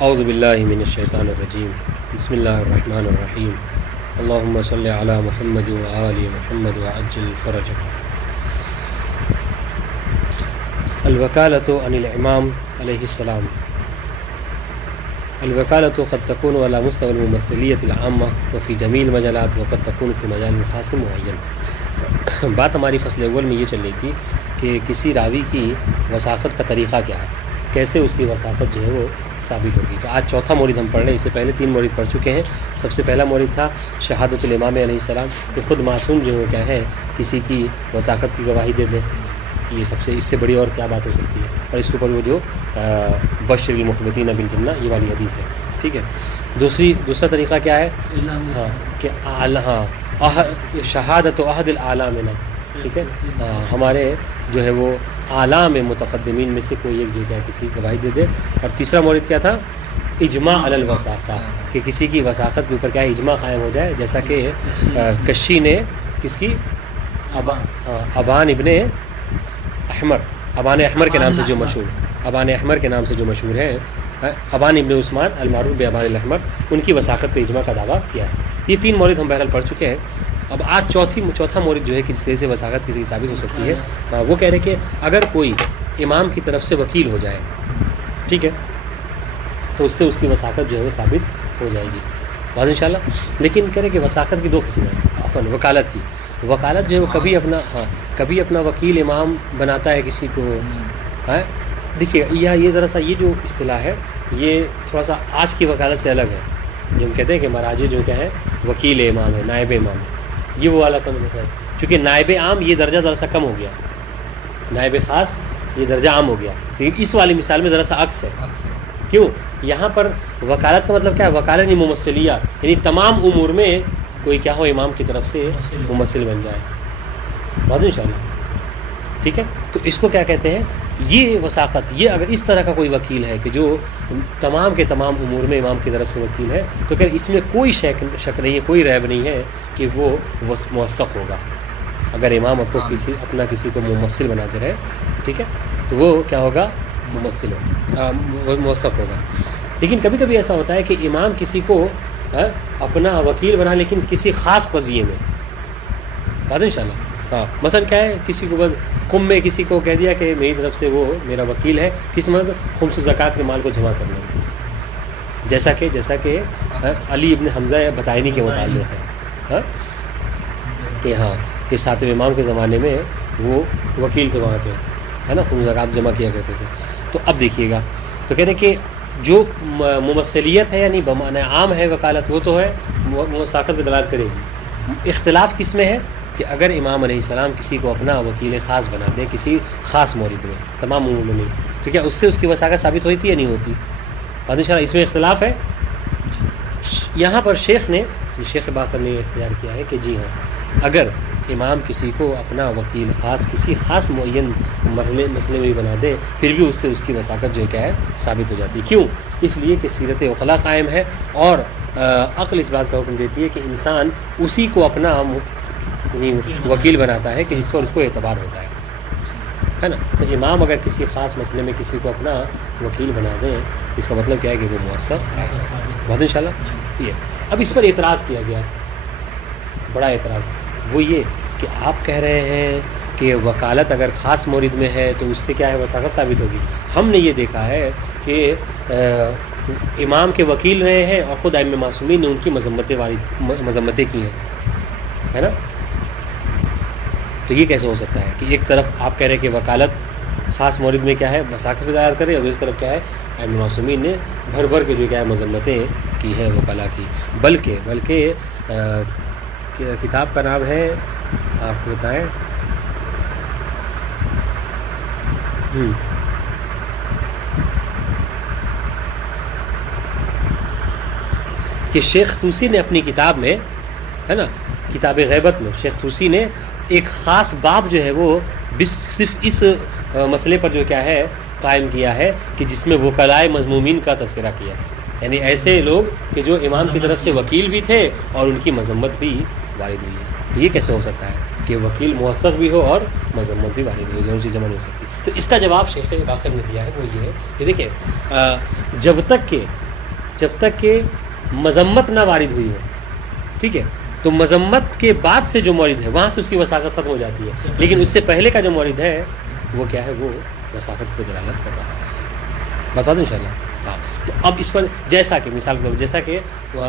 اعوذ باللہ من الشیطان الرجیم بسم اللہ الرحمن الرحیم اللہم صلی علی محمد وآل محمد وعجل فرجہ. الوکالۃ عن الامام علیہ السلام. الوکالۃ قد تکون علی مستوى الممثلیۃ العامہ وفی جمیع المجالات وقد تکون فی مجال خاص معین. بات ہماری فصل اول میں یہ چل رہی تھی کہ کسی راوی کی وثاقت کا طریقہ کیا ہے، کیسے اس کی وثاقت جو ہے وہ ثابت ہوگی. تو آج چوتھا مورد ہم پڑھ رہے ہیں. اس سے پہلے 3 مورد پڑھ چکے ہیں. سب سے پہلا مورد تھا شہادت الامام علیہ السلام، کہ خود معصوم جو ہے کیا ہے کسی کی وثاقت کی گواہی دے دیں. یہ سب سے اس سے بڑی اور کیا بات ہو سکتی ہے. اور اس کے اوپر وہ جو بشر المخبتین بالجنہ یہ والی حدیث ہے. ٹھیک ہے. دوسرا طریقہ کیا ہے کہ شہادت و عہد العالمنا. ٹھیک ہے. ہمارے جو ہے وہ اعلام متقدمین میں سے کوئی ایک جو ہے کسی گواہی دے دے. اور تیسرا مورد کیا تھا؟ اجماع علی الوثاقہ، کہ کسی کی وثاقت کے اوپر کیا اجماع قائم ہو جائے. جیسا کہ کشی نے کس کی ابان ابن احمر، ابان احمر کے نام سے جو مشہور، ابان احمر کے نام سے جو مشہور ہے، ابان ابن عثمان المعروف بابان الاحمر، ان کی وثاقت پہ اجماع کا دعویٰ کیا ہے. یہ 3 مورد ہم بہرحال پڑھ چکے ہیں. اب آج چوتھا مورد جو ہے کہ جس وجہ سے وثاقت کسی کی ثابت ہو سکتی ہے، وہ کہہ رہے کہ اگر کوئی امام کی طرف سے وکیل ہو جائے، ٹھیک ہے، تو اس سے اس کی وثاقت جو ہے وہ ثابت ہو جائے گی. واضح انشاءاللہ. لیکن کہہ رہے کہ وثاقت کی 2 قسم ہیں. عفواً وکالت کی. وکالت جو ہے وہ کبھی اپنا وکیل امام بناتا ہے کسی کو. دیکھیے یہ ذرا سا یہ جو اصطلاح ہے یہ تھوڑا سا آج کی وکالت سے الگ ہے. جو ہم کہتے ہیں کہ مراجع جو کیا ہے وکیل امام ہے، نائب امام ہے، یہ وہ والا کم ہے. چونکہ نائب عام یہ درجہ ذرا سا کم ہو گیا، نائب خاص یہ درجہ عام ہو گیا. لیکن اس والی مثال میں ذرا سا عکس ہے. کیوں؟ یہاں پر وکالت کا مطلب کیا ہے؟ وکالت ممثلیہ، یعنی تمام امور میں کوئی کیا ہو امام کی طرف سے ممثل بن جائے. بات انشاءاللہ. ٹھیک ہے. تو اس کو کیا کہتے ہیں؟ یہ وثاقت. یہ اگر اس طرح کا کوئی وکیل ہے کہ جو تمام کے تمام امور میں امام کی طرف سے وکیل ہے، تو کہ اس میں کوئی شک نہیں ہے، کوئی ریب نہیں ہے کہ وہ موثق ہوگا. اگر امام اپنا کسی کو ممثل بناتے رہے، ٹھیک ہے، تو وہ کیا ہوگا؟ ممثل ہوگا، وہ موثق ہوگا. لیکن کبھی کبھی ایسا ہوتا ہے کہ امام کسی کو اپنا وکیل بنا لیکن کسی خاص قضیے میں. بات انشاءاللہ. مثلا کیا ہے، کسی کو بس قم میں کسی کو کہہ دیا کہ میری طرف سے وہ میرا وکیل ہے، کس مطلب خمس زکوٰۃ کے مال کو جمع کرنے میں. جیسا کہ علی ابن حمزہ بطائنی کے متعلق ہے کہ 7ویں امام کے زمانے میں وہ وکیل تھے وہاں کے، ہے نا، خمس زکوٰۃ جمع کیا کرتے تھے. تو اب دیکھیے گا، تو کہتے ہیں کہ جو ممثلیت ہے یعنی بمعنی عام ہے وکالت، وہ تو ہے وثاقت پہ دلالت کرے گی. اختلاف کس میں ہے کہ اگر امام علیہ السلام کسی کو اپنا وکیل خاص بنا دے کسی خاص مورد میں، تمام امور میں نہیں، تو کیا اس سے اس کی وثاقت ثابت ہوتی ہے نہیں ہوتی؟ بات انشاءاللہ. اس میں اختلاف ہے. یہاں پر شیخ باقر نے اختیار کیا ہے کہ جی ہاں، اگر امام کسی کو اپنا وکیل خاص کسی خاص معین مسئلے میں بنا دے، پھر بھی اس سے اس کی وثاقت جو ہے کیا ہے ثابت ہو جاتی ہے. کیوں؟ اس لیے کہ سیرت عقلاء قائم ہے، اور عقل اس بات کا حکم دیتی ہے کہ انسان اسی کو اپنا وکیل بناتا ہے کہ جس پر اس کو اعتبار ہوتا ہے نا. تو امام اگر کسی خاص مسئلے میں کسی کو اپنا وکیل بنا دیں، اس کا مطلب کیا ہے کہ وہ موثق ہے. بہت انشاءاللہ. یہ اب اس پر اعتراض کیا گیا، بڑا اعتراض. وہ یہ کہ آپ کہہ رہے ہیں کہ وکالت اگر خاص مورد میں ہے تو اس سے کیا ہے وثاقت ثابت ہوگی. ہم نے یہ دیکھا ہے کہ امام کے وکیل رہے ہیں اور خود ائمہ معصومین نے ان کی مذمتیں کی ہیں، ہے نا. تو یہ کیسے ہو سکتا ہے کہ ایک طرف آپ کہہ رہے ہیں کہ وکالت خاص مورد میں کیا ہے وثاقت پہ دلالت کرے، اور دوسری طرف کیا ہے ائمہ معصومین نے بھر کے جو کیا ہے مذمتیں کی ہیں وکلاء کی. بلکہ کتاب کا نام ہے، آپ کو بتائیں، کہ شیخ طوسی نے اپنی کتاب میں، ہے نا، کتاب غیبت میں شیخ طوسی نے ایک خاص باب جو ہے وہ صرف اس مسئلے پر جو کیا ہے قائم کیا ہے کہ جس میں وکلائے مذمومین کا تذکرہ کیا ہے. یعنی ایسے لوگ کہ جو امام کی طرف سے وکیل بھی تھے اور ان کی مذمت بھی وارد ہوئی ہے. تو یہ کیسے ہو سکتا ہے کہ وکیل موثق بھی ہو اور مذمت بھی وارد ہوئی؟ دونوں چیزیں نہیں ہو سکتی. تو اس کا جواب شیخ باقر نے دیا ہے، وہ یہ ہے کہ دیکھیں، جب تک کہ جب تک کہ مذمت نہ وارد ہوئی ہو. ٹھیک ہے, تو مذمت کے بعد سے جو مورد ہے وہاں سے اس کی وثاقت ختم ہو جاتی ہے, لیکن اس سے پہلے کا جو مورد ہے وہ کیا ہے, وہ وثاقت کو دلالت کر رہا ہے. بتا دیں انشاءاللہ. ہاں, تو اب اس پر جیسا کہ مثال کے طور پر جیسا کہ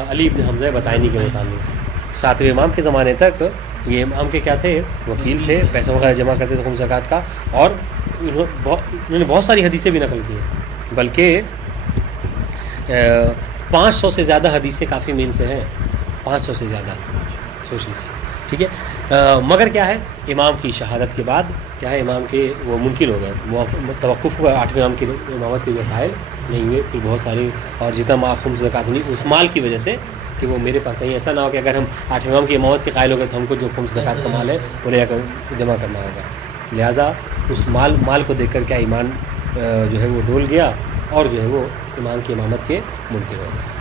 علی ابن حمزہ بطائنی کے مطابق 7ویں امام کے زمانے تک یہ امام کے کیا تھے, وکیل تھے, پیسہ وغیرہ جمع کرتے تھے خمس زکوٰۃ کا, اور انہوں نے بہت ساری حدیثیں بھی نقل کی ہیں, بلکہ 500 سے زیادہ حدیثیں کافی مین سے ہیں, 500 سے زیادہ, سوچ لیجیے. ٹھیک ہے, مگر کیا ہے, امام کی شہادت کے بعد کیا ہے, امام کے وہ منکر ہو گئے, توقف ہوا 8ویں امام کی امامت کے جو قائل نہیں ہوئے. پھر بہت ساری, اور جتنا خمس زکوٰۃ نہیں اس مال کی وجہ سے کہ وہ میرے پاس کہیں ایسا نہ ہو کہ اگر ہم 8ویں امام کی امامت کے قائل ہو گئے تو ہم کو جو خمس زکوٰۃ کا مال ہے وہ لے کر جمع کرنا ہوگا. لہٰذا اس مال کو دیکھ کر کیا ایمان جو ہے وہ ڈول گیا, اور جو ہے وہ امام کی امامت کے منکر ہو گئے.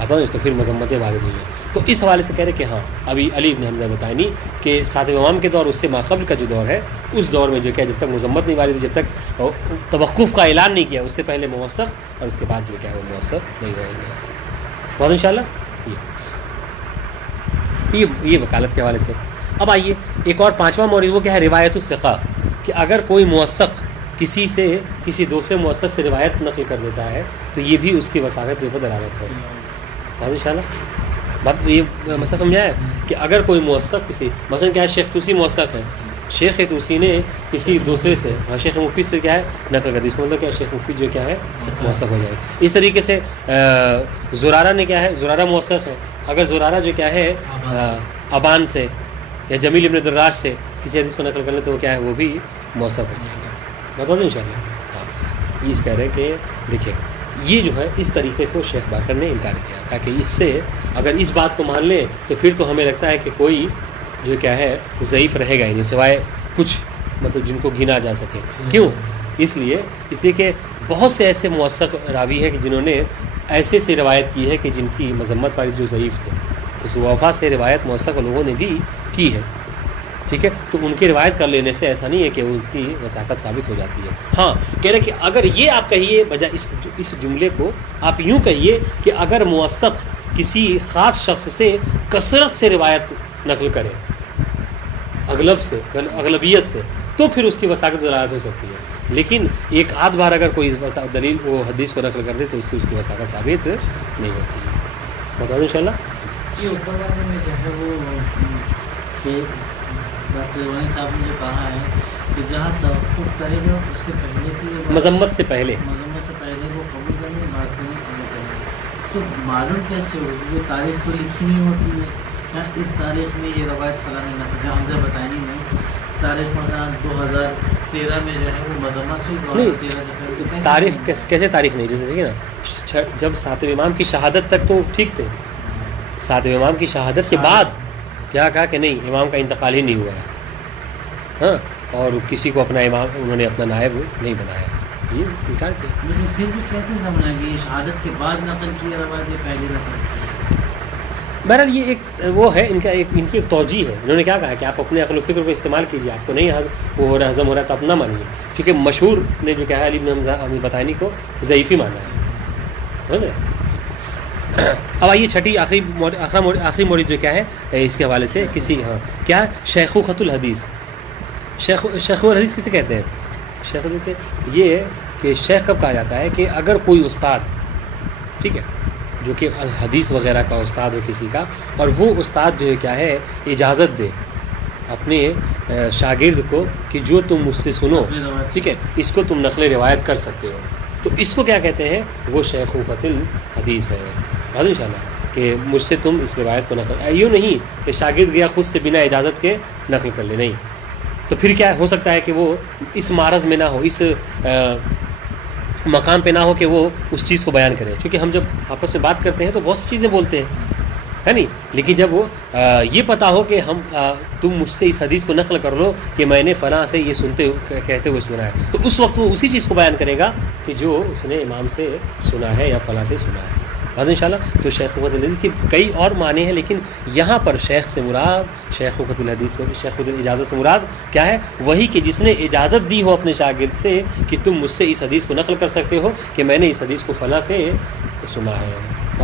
آتا ہے, تو پھر مذمتیں وارد ہوئی ہیں. تو اس حوالے سے کہہ رہے کہ ہاں ابھی علی ابن حمزہ بطائنی کہ 7ویں امام کے دور, اس سے ماقبل کا جو دور ہے, اس دور میں جو کیا جب تک مذمت نہیں وارد, جب تک توقف کا اعلان نہیں کیا, اس سے پہلے موثق, اور اس کے بعد جو کیا ہے وہ موثق نہیں رہیں گے. بہت انشاءاللہ. یہ وکالت کے حوالے سے. اب آئیے ایک اور 5واں مورد, وہ کیا ہے, روایت الثقہ, کہ اگر کوئی موثق کسی دوسرے موثق سے روایت نقل کر دیتا ہے تو یہ بھی اس کی وثاقت کے اوپر دلالت ہے. بہت انشاءاللہ. بات یہ مسئلہ سمجھا ہے کہ اگر کوئی موثق کسی, مثلا کیا ہے, شیخ توسی موثق ہے, شیخ توسی نے کسی دوسرے سے, ہاں, شیخ مفید سے کیا ہے نقل کر دی, اس کا مطلب کیا ہے, شیخ مفید جو کیا ہے موثق ہو جائے. اس طریقے سے زرارہ نے کیا ہے, زرارہ موثق ہے, اگر زرارہ جو کیا ہے ابان سے یا جمیل ابن دراش سے کسی حدیث کو نقل کر لیں تو وہ کیا ہے, وہ بھی موثق ہو جائے. بتا دیں انشاءاللہ. ہاں, یہ اس کہہ رہے ہیں کہ دیکھیں یہ جو ہے اس طریقے کو شیخ باقر نے انکار کیا, کہا کہ اس سے اگر اس بات کو مان لیں تو پھر تو ہمیں لگتا ہے کہ کوئی جو کیا ہے ضعیف رہے گا ہی نہیں, سوائے کچھ مطلب جن کو گنا جا سکے. کیوں؟ اس لیے کہ بہت سے ایسے موثق راوی ہیں کہ جنہوں نے ایسے سے روایت کی ہے کہ جن کی مذمت والی جو ضعیف تھے, اس وفا سے روایت موثق لوگوں نے بھی کی ہے. ٹھیک ہے, تو ان کی روایت کر لینے سے ایسا نہیں ہے کہ ان کی وثاقت ثابت ہو جاتی ہے. ہاں, کہہ رہے کہ اگر یہ آپ کہیے بجائے اس جملے کو آپ یوں کہیے کہ اگر موثق کسی خاص شخص سے کثرت سے روایت نقل کرے, اغلبیت سے, تو پھر اس کی وثاقت دلالت ہو سکتی ہے. لیکن ایک آدھ بار اگر کوئی دلیل وہ حدیث کو نقل کر دے تو اس سے اس کی وثاقت ثابت نہیں ہوتی ہے. بتا دیں انشاءاللہ. یہ اوپر والے میں جو ہے وہ ڈاکٹر روحانی صاحب نے جو کہا ہے کہ جہاں توقف کرے گا اس سے پہلے کی مذمت سے پہلے وہ قبول کریں گے, بات کریں قبول کریں گے, تو معلوم کیسے ہوگی؟ یہ تاریخ تو لکھی نہیں ہوتی ہے, اس تاریخ میں یہ روایت فلاں نے نقل, حمزہ بطائنی نے تاریخ مثلا 2013 میں جو ہے وہ مذمت ہوئی, 2013 سے تاریخ کیسے تاریخ نہیں, جیسے دیکھیے نا جب 7ویں امام کی شہادت تک تو ٹھیک تھے, 7ویں امام کی شہادت کے بعد کیا کہا کہ نہیں امام کا انتقال ہی نہیں ہوا ہے, ہاں, اور کسی کو اپنا امام انہوں نے اپنا نائب نہیں بنایا ہے, یہ انکار کیا. لیکن پھر بھی کیسے سمجھنا کہ یہ شہادت کے بعد نقل کی روایت ہے, پہلے نقل. بہرحال یہ ایک وہ ہے ان کی ایک توجیہ ہے. انہوں نے کیا کہا کہ آپ اپنے عقل و فکر کو استعمال کیجیے, آپ کو نہیں وہ ہو رہا ہضم ہو رہا ہے تو آپ نہ مانیے, چونکہ مشہور نے جو کہا ہے علی بن حمزہ بطائنی کو ضعیفی مانا ہے. سمجھ رہے. اب آئیے چھٹی آخری مورد جو کیا ہے اس کے حوالے سے کسی, ہاں, کیا شیخوخۃ الحدیث. شیخ الحدیث کسے کہتے ہیں؟ شیخ یہ کہ شیخ کب کہا جاتا ہے کہ اگر کوئی استاد, ٹھیک ہے, جو کہ حدیث وغیرہ کا استاد ہو کسی کا, اور وہ استاد جو ہے کیا ہے اجازت دے اپنے شاگرد کو کہ جو تم مجھ سے سنو, ٹھیک ہے, اس کو تم نقل روایت کر سکتے ہو, تو اس کو کیا کہتے ہیں, وہ شیخوخۃ الحدیث ہے. بات ان شاء اللہ کہ مجھ سے تم اس روایت کو نقل, یوں نہیں کہ شاگرد گیا خود سے بنا اجازت کے نقل کر لے, نہیں, تو پھر کیا ہو سکتا ہے کہ وہ اس معرض میں نہ ہو, اس مقام پہ نہ ہو کہ وہ اس چیز کو بیان کرے. چونکہ ہم جب آپس میں بات کرتے ہیں تو بہت سی چیزیں بولتے ہیں, ہے نہیں, لیکن جب وہ یہ پتہ ہو کہ تم مجھ سے اس حدیث کو نقل کر لو کہ میں نے فلاں سے یہ کہتے ہوئے سنا ہے, تو اس وقت وہ اسی چیز کو بیان کرے گا کہ جو اس نے امام سے سنا ہے یا فلاں سے سنا ہے. بس انشاءاللہ. تو شیخوخۃ الحدیث کی کئی اور معنی ہیں, لیکن یہاں پر شیخ سے مراد, شیخوخۃ الحدیث سے, شیخوخۃ الاجازت سے مراد کیا ہے, وہی کہ جس نے اجازت دی ہو اپنے شاگرد سے کہ تم مجھ سے اس حدیث کو نقل کر سکتے ہو کہ میں نے اس حدیث کو فلاں سے سنا ہے.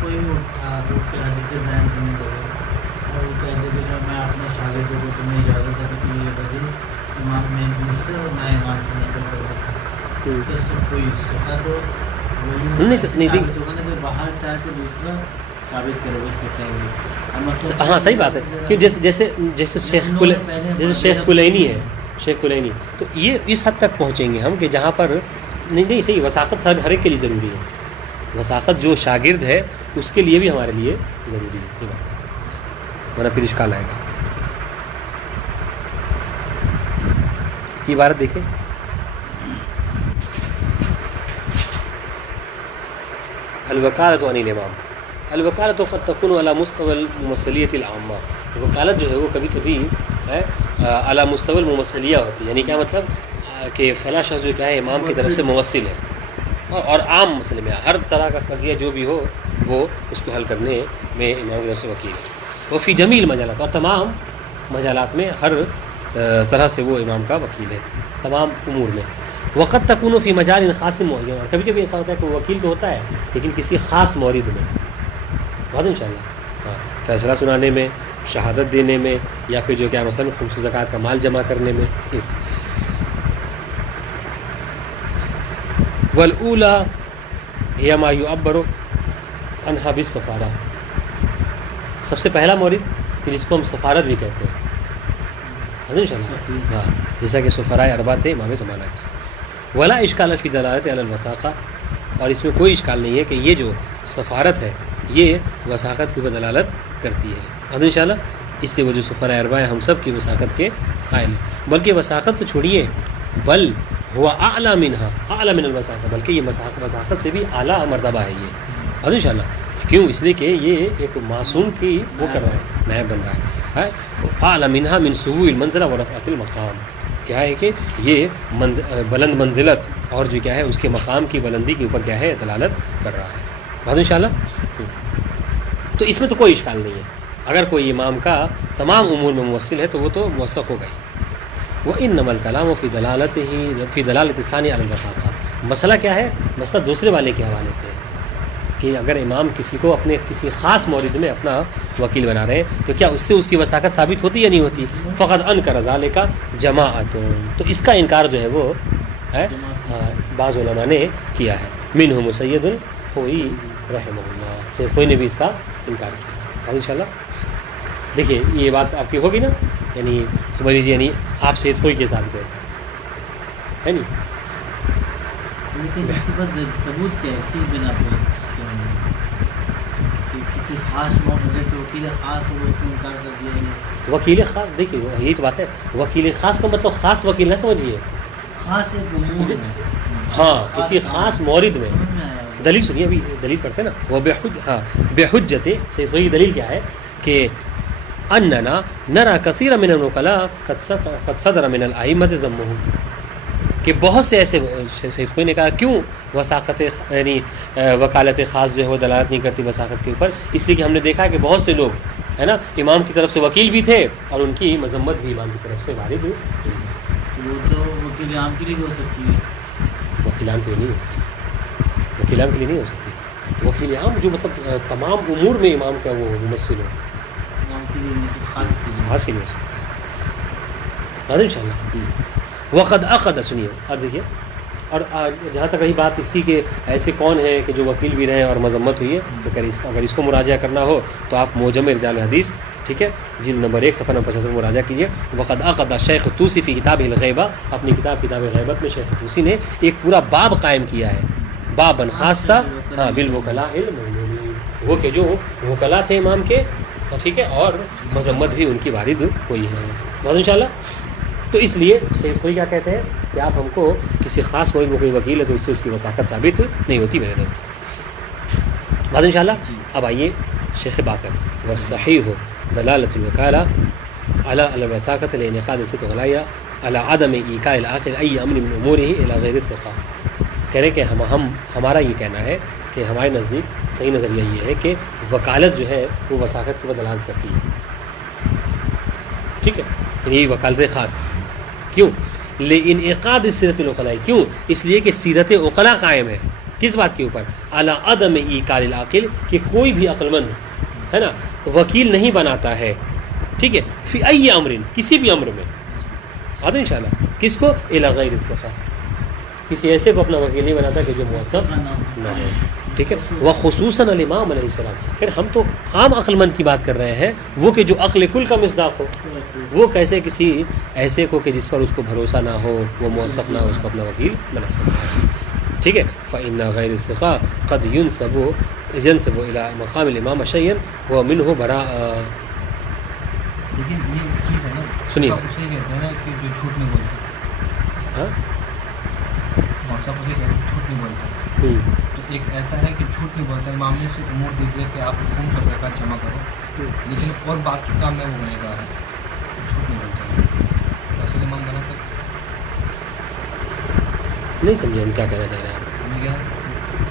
کوئی بھی اٹھا وہ کہ حدیث بیان کرنے لگے اور وہ کہہ دے کہ میں اپنے شاگردوں کو تمہیں اجازت ہے کہ تم یہ بتائیے امام میں مجھ سے اور میں امام سے نقل کر دیتا ہوں، تو اس سے کوئی سکھا تو وہی ثابت ہوگا نا کہ باہر سے آ کے دوسرا ثابت کرے گا سکھائیں گے۔ ہاں صحیح بات ہے کہ جیسے شیخ کلینی ہے، شیخ کلینی، تو یہ اس حد تک پہنچیں گے ہم کہ جہاں پر نہیں صحیح وثاقت ہر ایک کے لیے ضروری ہے، وثاقت جو شاگرد ہے اس کے لیے بھی ہمارے لیے ضروری ہے، صحیح بات ہے، ورنہ پھر اشکال آئے گا۔ یہ عبارت دیکھیں، الوکالۃ عن الامام، الوکالۃ قد تکون علی مستوى الممثلیۃ العامہ، وکالت جو ہے وہ کبھی کبھی ہے علی مستوى الممثلیہ ہوتی ہے، یعنی کیا مطلب کہ فلاں شخص جو کیا ہے امام کی طرف سے ممثل ہے، اور عام مسئلے میں ہر طرح کا قضیہ جو بھی ہو وہ اس کو حل کرنے میں امام کی طرف سے وکیل ہے، وہ فی جمیع المجالات، اور تمام مجالات میں ہر طرح سے وہ امام کا وکیل ہے تمام امور میں۔ وقت تکون فی مجال خاص معین، اور کبھی کبھی ایسا ہوتا ہے کہ وہ وکیل تو ہوتا ہے لیکن کسی خاص مورد میں، بات انشاءاللہ ہاں فیصلہ سنانے میں، شہادت دینے میں، یا پھر جو کیا مثلا خمس و زکوٰۃ کا مال جمع کرنے میں۔ والاولی ہی ما یعبر عنہا بالسفارہ، سب سے پہلا مورد کہ جس کو ہم سفارت بھی کہتے ہیں، ہاں جیسا کہ سفراء اربعہ تھے امام زمانہ کے۔ ولا اشکال فی دلالت علی الوثاقہ، اور اس میں کوئی اشکال نہیں ہے کہ یہ جو سفارت ہے یہ وثاقت کی اوپر دلالت کرتی ہے، انشاءاللہ اس لیے وہ جو سفراء اربعہ ہیں ہم سب کی وثاقت کے قائل ہیں، بلکہ وثاقت تو چھوڑیے بل ہوا اعلیٰ منہا، اعلیٰ من الوثاقہ، بلکہ یہ وثاقت سے بھی اعلیٰ مرتبہ ہے یہ، انشاءاللہ کیوں؟ اس لیے کہ یہ ایک معصوم کی وہ کر رہا ہے، نائب بن رہا ہے، اعلیٰ منہا من سوء المنزلہ و رفعت المقام، کیا ہے کہ یہ بلند منزلت اور جو کیا ہے اس کے مقام کی بلندی کے اوپر کیا ہے دلالت کر رہا ہے، بات انشاءاللہ۔ تو اس میں تو کوئی اشکال نہیں ہے، اگر کوئی امام کا تمام امور میں موصل ہے تو وہ تو موثق ہو گئی۔ وَإِنَّمَا الْكَلَامُ فِي دَلَالَةِ الثَّانِي عَلَى الْوَثَاقَةِ، مسئلہ کیا ہے؟ مسئلہ دوسرے والے کے حوالے سے ہے کہ اگر امام کسی کو اپنے کسی خاص مورد میں اپنا وکیل بنا رہے ہیں تو کیا اس سے اس کی وثاقت ثابت ہوتی یا نہیں ہوتی؟ فقط انکر ذالک جماعت، تو اس کا انکار جو ہے وہ ہے بعض علماء نے کیا ہے، منہم سید الخوئی رحمہ اللہ، سید خوئی نے بھی اس کا انکار کیا ہے، انشاءاللہ۔ دیکھیے یہ بات آپ کی ہوگی نا، یعنی سمجھ لیجیے یعنی آپ سید خوئی کے ساتھ گئے ہے نہیں، لیکن اس کے بعد ثبوت کیا ہے کس بنا پہ کسی خاص موقع کے وکیل خاص ہو اس کو انکار کر دیا ہے؟ وکیل خاص، دیکھیے یہی تو بات ہے، وکیل خاص کا مطلب خاص وکیل نہ سمجھیے، خاص ایک امور میں، ہاں کسی خاص مورد میں۔ دلیل سنیے، ابھی دلیل پڑھتے ہیں نا، وہ بے حجت، صحیح دلیل کیا ہے کہ اننا نرى كثيرا من الوكلاء قد صدر من الائمه ذمهم، کہ بہت سے ایسے، سید خوئی نے کہا کیوں وثاقت یعنی وکالت خاص جو ہے وہ دلالت نہیں کرتی وثاقت کے اوپر، اس لیے کہ ہم نے دیکھا ہے کہ بہت سے لوگ ہے نا امام کی طرف سے وکیل بھی تھے اور ان کی مذمت بھی امام کی طرف سے وارد ہوئی۔ وہ تو وکیل عام کے لیے بھی ہو سکتی ہے، وکیلان کے لیے نہیں ہوتی، وکیلان کے لیے نہیں ہو سکتی، وکیل عام جو مطلب تمام امور میں امام کا وہ ممثل ہو، عام کے لیے نہیں، خاص کے لیے، خاص کے لیے ہو سکتا ہے، ان شاء اللہ۔ وقد اخذ، سنیے اور دیکھیے، اور جہاں تک رہی بات اس کی کہ ایسے کون ہیں کہ جو وکیل بھی رہے اور مذمت ہوئی ہے، تو اگر اس کو مراجعہ کرنا ہو تو آپ معجم رجال الحدیث، ٹھیک ہے، جلد نمبر 1 صفحہ نمبر 75 مراجعہ کیجیے۔ وقد اخذ شیخ طوسی فی کتاب الغیبہ، اپنی کتاب غیبت میں شیخ طوسی نے ایک پورا باب قائم کیا ہے، بابًا خاصہ ہاں بالوکلاء المعلومین، وہ کہ جو وکلاء تھے امام کے، ٹھیک ہے، اور مذمت بھی ان کی وارد ہوئی ہے، بہت انشاءاللہ۔ تو اس لیے سید خوئی کیا کہتے ہیں کہ آپ ہم کو کسی خاص مورد میں کوئی وکیل ہے تو اس سے اس کی وثاقت ثابت نہیں ہوتی میرے نزدیک، بات انشاءاللہ۔ اب آئیے شیخ باقر، والصحیح دلالت الوکالہ علی الوثاقۃ لانعقاد صدق غلایہ علی عدم ایقاع العاقل ای امر من امورہ الی غیر الثقہ. کہہ رہے کہ ہمارا یہ کہنا ہے کہ ہمارے نزدیک صحیح نظریہ یہ ہے کہ وکالت جو ہے وہ وثاقت کے اوپر دلالت کرتی ہے. ٹھیک ہے, یہی وکالت خاص. کیوں؟ لانعقاد سیرت العقلاء, کیوں؟ اس لیے کہ سیرت عقلاء قائم ہے کس بات کے اوپر؟ علی عدم ایقاع العاقل, کہ کوئی بھی عقل مند ہے نا وکیل نہیں بناتا ہے. ٹھیک ہے, فی ای امر, کسی بھی امر میں. آتے ان شاء اللہ. کس کو؟ الی غیر الثقہ, کسی ایسے کو اپنا وکیل نہیں بناتا کہ جو موثق نہ ہو. ٹھیک ہے, وخصوصاً الامام علیہ السلام. کہ ہم تو عام عقل مند کی بات کر رہے ہیں, وہ کہ جو عقل کل کا مصداق ہو, وہ کیسے کسی ایسے کو کہ جس پر اس کو بھروسہ نہ ہو, وہ موثق نہ ہو, اس کو اپنا وکیل بنا سکتا ہے. ٹھیک ہے, فإن غیر الثقہ قد ينسب إلى مقام الامام شيئا هو منه براء. لیکن یہ چیز ہے نا, سنیے, اسے کہتے ہیں نا کہ جو جھوٹ نہیں بولتا. ہاں موثق اسے کہتے ہیں جھوٹ نہیں بولتا. تو ایک ایسا ہے کہ جھوٹ نہیں بولتا, امام نے اسے امور دے دیا کہ آپ خمس اور زکوٰۃ جمع کرو, لیکن اور باقی کام میں وہ گنہگار ہے, جھوٹ نہیں بولتا. ایسے امام بنا سکتے نہیں سمجھے ہم کیا کہنا چاہ رہے ہیں. ہم نے کیا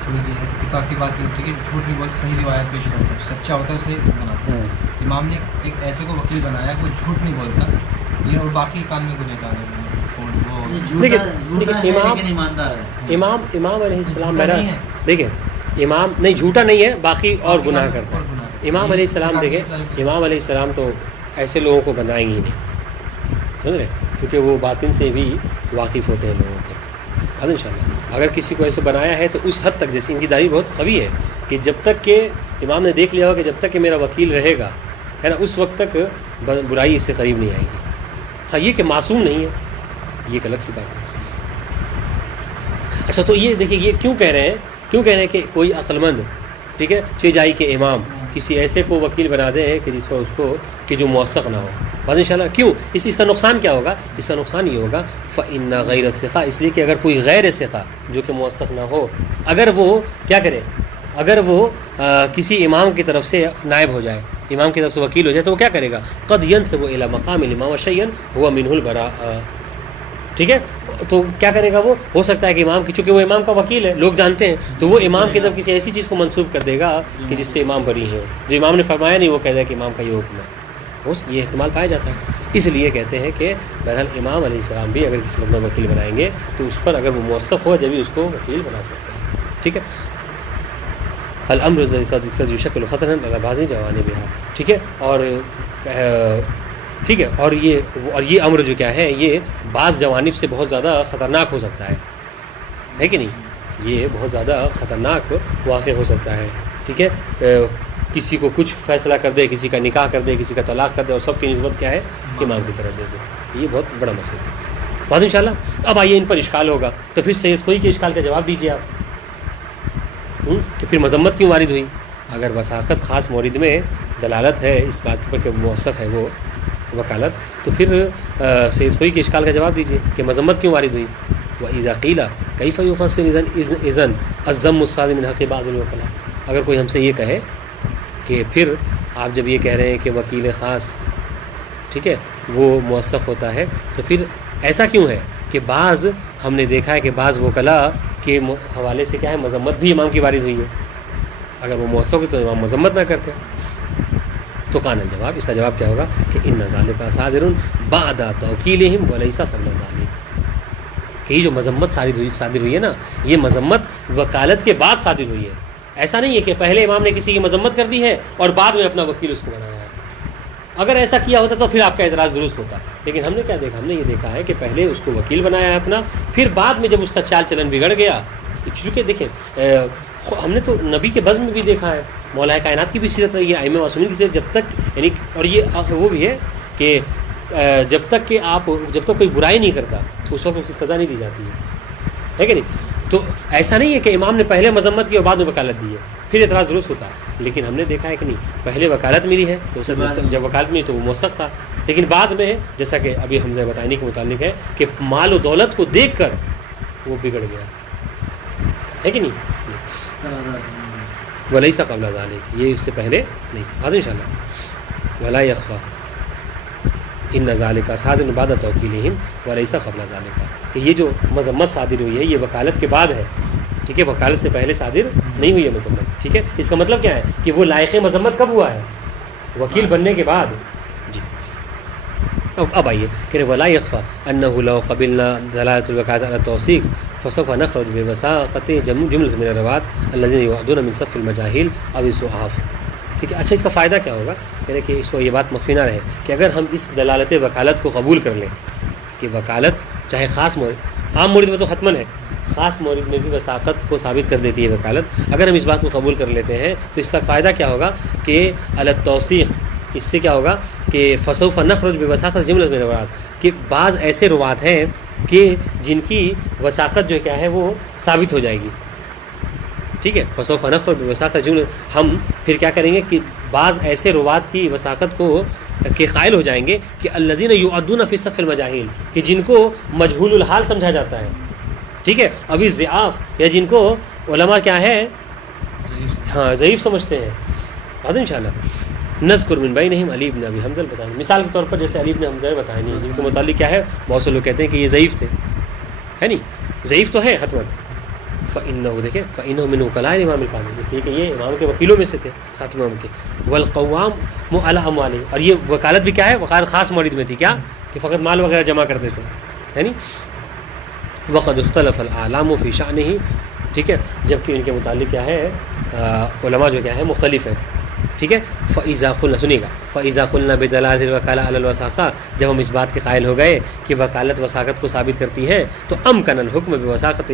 جو یہ فقہ کی بات کی ہوتی ہے کہ جھوٹ نہیں بولتا, صحیح روایت پیش کرتا ہے, سچا ہوتا ہے اسے بناتا ہے. امام نے ایک ایسے کو وکیل بنایا کہ وہ جھوٹ نہیں بولتا لیکن اور باقی کام میں گنہگار ہے. امام علیہ السلام میرا دیکھیں, امام نہیں جھوٹا نہیں ہے, باقی اور گناہ کرتا ہے. امام علیہ السلام دیکھیں, امام علیہ السلام تو ایسے لوگوں کو بنائیں گے ہی نہیں, سمجھ رہے, کیونکہ وہ باطن سے بھی واقف ہوتے ہیں لوگوں کے. ان شاء اللہ اگر کسی کو ایسے بنایا ہے تو اس حد تک, جیسے ان کی دلیل بہت قوی ہے کہ جب تک کہ امام نے دیکھ لیا ہو کہ جب تک کہ میرا وکیل رہے گا ہے نا, اس وقت تک برائی اس سے قریب نہیں آئے گی. ہاں یہ کہ معصوم نہیں ہے یہ ایک الگ سی بات ہے. اچھا تو یہ دیکھیے یہ کیوں کہہ رہے ہیں کہ کوئی عقل مند, ٹھیک ہے, چیجائی کے امام کسی ایسے کو وکیل بنا دے کہ جس پر اس کو کہ جو موثق نہ ہو. بس ان شاء اللہ کیوں, اس کا نقصان کیا ہوگا؟ اس کا نقصان یہ ہوگا فإن غیر الثقہ, اس لیے کہ اگر کوئی غیر ثقہ جو کہ موثق نہ ہو, اگر وہ کیا کرے, اگر وہ کسی امام کی طرف سے نائب ہو جائے, امام کی طرف سے وکیل ہو جائے, تو وہ کیا کرے گا؟ قد ينسب الى مقام الامام شيئا هو منه البراء. ٹھیک ہے, تو کیا کرے گا وہ؟ ہو سکتا ہے کہ امام کی, چونکہ وہ امام کا وکیل ہے, لوگ جانتے ہیں, تو وہ امام کی طرف کسی ایسی چیز کو منسوب کر دے گا کہ جس سے امام بری ہے, جو امام نے فرمایا نہیں, وہ کہہ دے کہ امام کا یہ حکم ہے. یہ احتمال پایا جاتا ہے. اس لیے کہتے ہیں کہ بہرحال امام علیہ السلام بھی اگر کسی کو اپنا وکیل بنائیں گے تو اس پر اگر وہ موثق ہو جبھی اس کو وکیل بنا سکتے ہیں. ٹھیک ہے, الامر قد يشكل خطرا على بعض جوانبها. ٹھیک ہے, اور ٹھیک ہے, اور یہ امر جو کیا ہے, یہ بعض جوانب سے بہت زیادہ خطرناک ہو سکتا ہے کہ نہیں, یہ بہت زیادہ خطرناک واقع ہو سکتا ہے. ٹھیک ہے, کسی کو کچھ فیصلہ کر دے, کسی کا نکاح کر دے, کسی کا طلاق کر دے, اور سب کی نسبت کیا ہے, امام کی طرف دے دے. یہ بہت بڑا مسئلہ ہے. بات انشاءاللہ. اب آئیے ان پر اشکال ہوگا, تو پھر سید خوئی کے اشکال کا جواب دیجیے آپ. کہ پھر مذمت کیوں وارد ہوئی؟ اگر وثاقت خاص مورد میں دلالت ہے اس بات کے اوپر کہ موثق ہے وہ وکالت, تو پھر سید خوئی کے اشکال کا جواب دیجیے کہ مذمت کیوں وارد ہوئی. وَإِذَا قِيلَ كَيْفَ يُفَسِّرُ إِذًا الذَّمُّ الصَّادِرُ مِنْ حَقِّ بَعْضِ الْوُكَلَاءِ. اگر کوئی ہم سے یہ کہے کہ پھر آپ جب یہ کہہ رہے ہیں کہ وکیل خاص, ٹھیک ہے, وہ موثق ہوتا ہے, تو پھر ایسا کیوں ہے کہ بعض ہم نے دیکھا ہے کہ بعض وکلاء کے حوالے سے کیا ہے, مذمت بھی امام کی وارد ہوئی ہے. اگر وہ موثق ہے تو امام مذمت نہ کرتے. تو کان الجواب, اس کا جواب کیا ہوگا کہ ان ذالک صادر بعد توکیلہم ولیس قبل ذالک. کہ یہ جو مذمت صادر ہوئی ہے نا, یہ مذمت وکالت کے بعد صادر ہوئی ہے. ایسا نہیں ہے کہ پہلے امام نے کسی کی مذمت کر دی ہے اور بعد میں اپنا وکیل اس کو بنایا ہے. اگر ایسا کیا ہوتا تو پھر آپ کا اعتراض درست ہوتا. لیکن ہم نے کیا دیکھا, ہم نے یہ دیکھا ہے کہ پہلے اس کو وکیل بنایا ہے اپنا, پھر بعد میں جب اس کا چال چلن بگڑ گیا, چونکہ دیکھیں ہم نے تو نبی کے بزم میں بھی دیکھا ہے, مولا کائنات کی بھی سیرت رہی ہے, ائمہ معصومین کی سیرت, جب تک یعنی, اور یہ وہ بھی ہے کہ جب تک کوئی برائی نہیں کرتا تو اس وقت اس کی سزا نہیں دی جاتی ہے کہ نہیں. تو ایسا نہیں ہے کہ امام نے پہلے مذمت کی اور بعد میں وکالت دی ہے, پھر اعتراض درست ہوتا. لیکن ہم نے دیکھا ہے کہ نہیں, پہلے وکالت ملی ہے تو اسے جب وکالت ملی تو وہ موثق تھا, لیکن بعد میں جیسا کہ ابھی حمزہ بتانے کے متعلق ہے کہ مال و دولت کو دیکھ کر وہ بگڑ گیا ہے کہ نہیں. ولیس قبل ذالک, یہ اس سے پہلے نہیں. آج ان شاء اللہ ولا یخفا ان ذالک صادر بعد توکیلہم ولیس قبل ذالک، کہ یہ جو مذمت صادر ہوئی ہے یہ وکالت کے بعد ہے، ٹھیک ہے، وکالت سے پہلے صادر نہیں ہوئی ہے مذمت، ٹھیک ہے۔ اس کا مطلب کیا ہے کہ وہ لائق مذمت کب ہوا ہے؟ وکیل بننے کے بعد، جی۔ اب آئیے کہ ولا یخفی انه لو قبلنا دلالة الوکالة على التوثیق فسوف نخرج بوثاقة جملة من الرواة الذين يعدون من صف المجاهيل او الزعاف، ٹھیک ہے۔ اچھا اس کا فائدہ کیا ہوگا؟ کہہ رہے کہ اس کو یہ بات مخفی نہ رہے کہ اگر ہم اس دلالت وکالت کو قبول کر لیں کہ وکالت چاہے خاص مورد، عام مورد میں تو حتماً ہے، خاص مورد میں بھی وثاقت کو ثابت کر دیتی ہے وکالت، اگر ہم اس بات کو قبول کر لیتے ہیں تو اس کا فائدہ کیا ہوگا کہ علی التوثیق، اس سے کیا ہوگا کہ فسوف نخرج بوثاقة جملة من الرواة، کہ بعض ایسے روات ہیں کہ جن کی وثاقت جو کیا ہے وہ ثابت ہو جائے گی، ٹھیک ہے۔ فسوف نخرج بوثاقة جملة، ہم پھر کیا کریں گے کہ بعض ایسے روات کی وثاقت کو کے قائل ہو جائیں گے کہ الذین یعدون فی صف المجاہیل، کہ جن کو مجہول الحال سمجھا جاتا ہے، ٹھیک ہے، ابھی ضعاف یا جن کو علماء کیا ہے، ہاں ضعیف سمجھتے ہیں، بات انشاءاللہ۔ نذکر من بینہم علی بن ابی حمزہ البطحانی، مثال کے طور پر جیسے علی بن حمزہ البطحانی جن کے متعلق کیا ہے بہت سے لوگ کہتے ہیں کہ یہ ضعیف تھے، ہے نہیں، ضعیف تو ہے حتماً، فإنہ، دیکھیں فإنہ من وکلاء امام القاضی، اس لیے کہ یہ امام کے وکیلوں میں سے تھے، ساتھ امام کے، والقوام علی اموالہ، اور یہ وکالت بھی کیا ہے، وکالت خاص مورد میں تھی، کیا کہ فقط مال وغیرہ جمع کرتے تھے، ہے نہیں۔ وقد اختلف الاعلام فی شأنہ، ٹھیک ہے، جبکہ ان کے متعلق کیا ہے علماء جو کیا ہے مختلف ہے، ٹھیک ہے۔ فإذا قلنا، سنیے گا، فإذا قلنا بدلالة الوکالة على الوثاقة، جب ہم اس بات کے قائل ہو گئے کہ وکالت وثاقت کو ثابت کرتی ہے تو امکن الحکم بوثاقتہ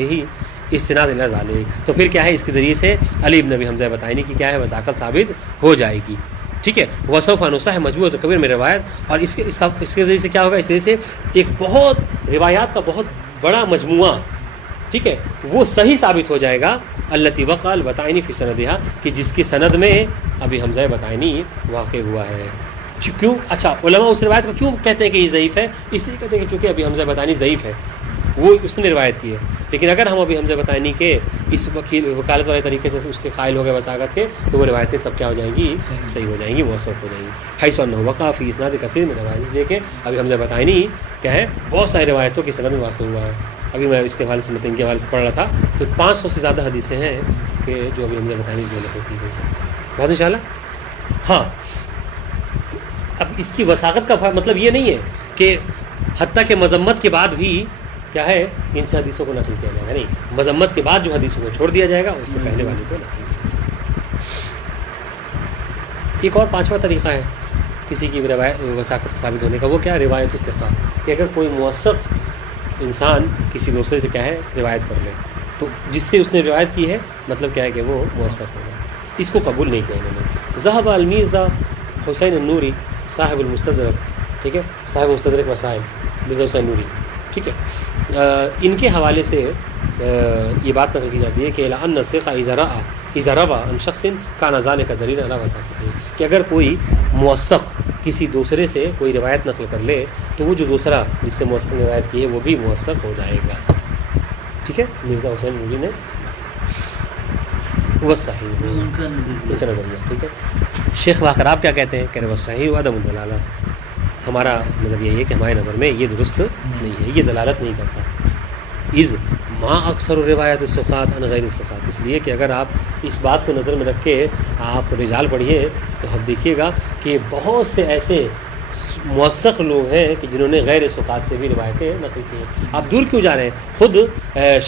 استناد الی ذلک، تو پھر کیا ہے اس کے ذریعے سے علی بن ابی حمزہ بتائینی کی کیا ہے وثاقت ثابت ہو جائے گی، ٹھیک ہے۔ وسوف نصح مجموعۃ الکبیر میں روایت، اور اس کے ذریعے سے کیا ہوگا، اس ذریعے سے ایک بہت روایات کا بہت بڑا مجموعہ، ٹھیک ہے، وہ صحیح ثابت ہو جائے گا، التی وقع البطائنی فی سندھا، کہ جس کی سند میں ابی حمزہ بطائنی واقع ہوا ہے۔ کیوں؟ اچھا علماء اس روایت کو کیوں کہتے ہیں کہ یہ ضعیف ہے؟ اس لیے کہتے ہیں کہ چونکہ ابی حمزہ بطائنی ضعیف ہے، وہ اس نے روایت کی ہے، لیکن اگر ہم ابی حمزہ بطائنی کے اس وکالت والے طریقے سے اس کے قائل ہو گئے وثاقت کے، تو وہ روایتیں سب کیا ہو جائیں گی، صحیح ہو جائیں گی، موثق ہو جائیں گی۔ حیث انہ وقع فی اسناد کثیر من روایت، اس لیے کہ ابی حمزہ بطائنی کیا ہے بہت ساری روایتوں کی سند میں واقع ہوا ہے۔ ابھی میں اس کے حوالے سے متن کے حوالے سے پڑھ رہا تھا، تو 500 سے زیادہ حدیثیں ہیں کہ جو ابھی حمزہ بطائنی سے نقل کی گئی ہیں، بہت انشاءاللہ۔ ہاں اب اس کی وثاقت کا مطلب یہ نہیں ہے کہ حتیٰ کہ مذمت کے بعد بھی کیا ہے ان سے حدیثوں کو نقل کیا جائے گا، نہیں، مذمت کے بعد جو حدیثوں کو چھوڑ دیا جائے گا اس سے پہلے والے کو نقل کیا جائے گا۔ ایک اور 5واں طریقہ ہے کسی کی روایت وثاقت ثابت ہونے کا، وہ کیا، روایت الثقہ، کہ اگر کوئی موثق انسان کسی دوسرے سے کیا ہے روایت کر لے تو جس سے اس نے روایت کی ہے مطلب کیا ہے کہ وہ موثق ہوگا، اس کو قبول نہیں کیا انہوں نے۔ ذهب المرزا حسین النوری صاحب المستدرک، ٹھیک ہے، صاحب مستدرک وسائل، مرزا حسین نوری، ٹھیک ہے، ان کے حوالے سے یہ بات نقل کی جاتی ہے کہ ان الثقہ اذا روى عن شخص كان ذلك دلیل علی وثاقته، کہ اگر کوئی موثق کسی دوسرے سے کوئی روایت نقل کر لے تو وہ جو دوسرا جس سے موثق نے روایت کی ہے وہ بھی موثق ہو جائے گا، ٹھیک ہے۔ مرزا حسین نوری نے وہ صحیح ان کا نظریہ، ٹھیک ہے۔ شیخ باقر آپ کیا کہتے ہیں؟ کہہ رہے وہ صحیح و عدم الدلالہ، ہمارا نظریہ یہ کہ ہمارے نظر میں یہ درست نہیں ہے، یہ دلالت نہیں کرتا، از ما اکثر روایت ثقات عن غیر ثقات، اس لیے کہ اگر آپ اس بات کو نظر میں رکھ کے آپ رجال پڑھیے تو آپ دیکھیے گا کہ بہت سے ایسے موثق لوگ ہیں کہ جنہوں نے غیر ثقات سے بھی روایتیں نقل کی ہیں۔ آپ دور کیوں جا رہے ہیں؟ خود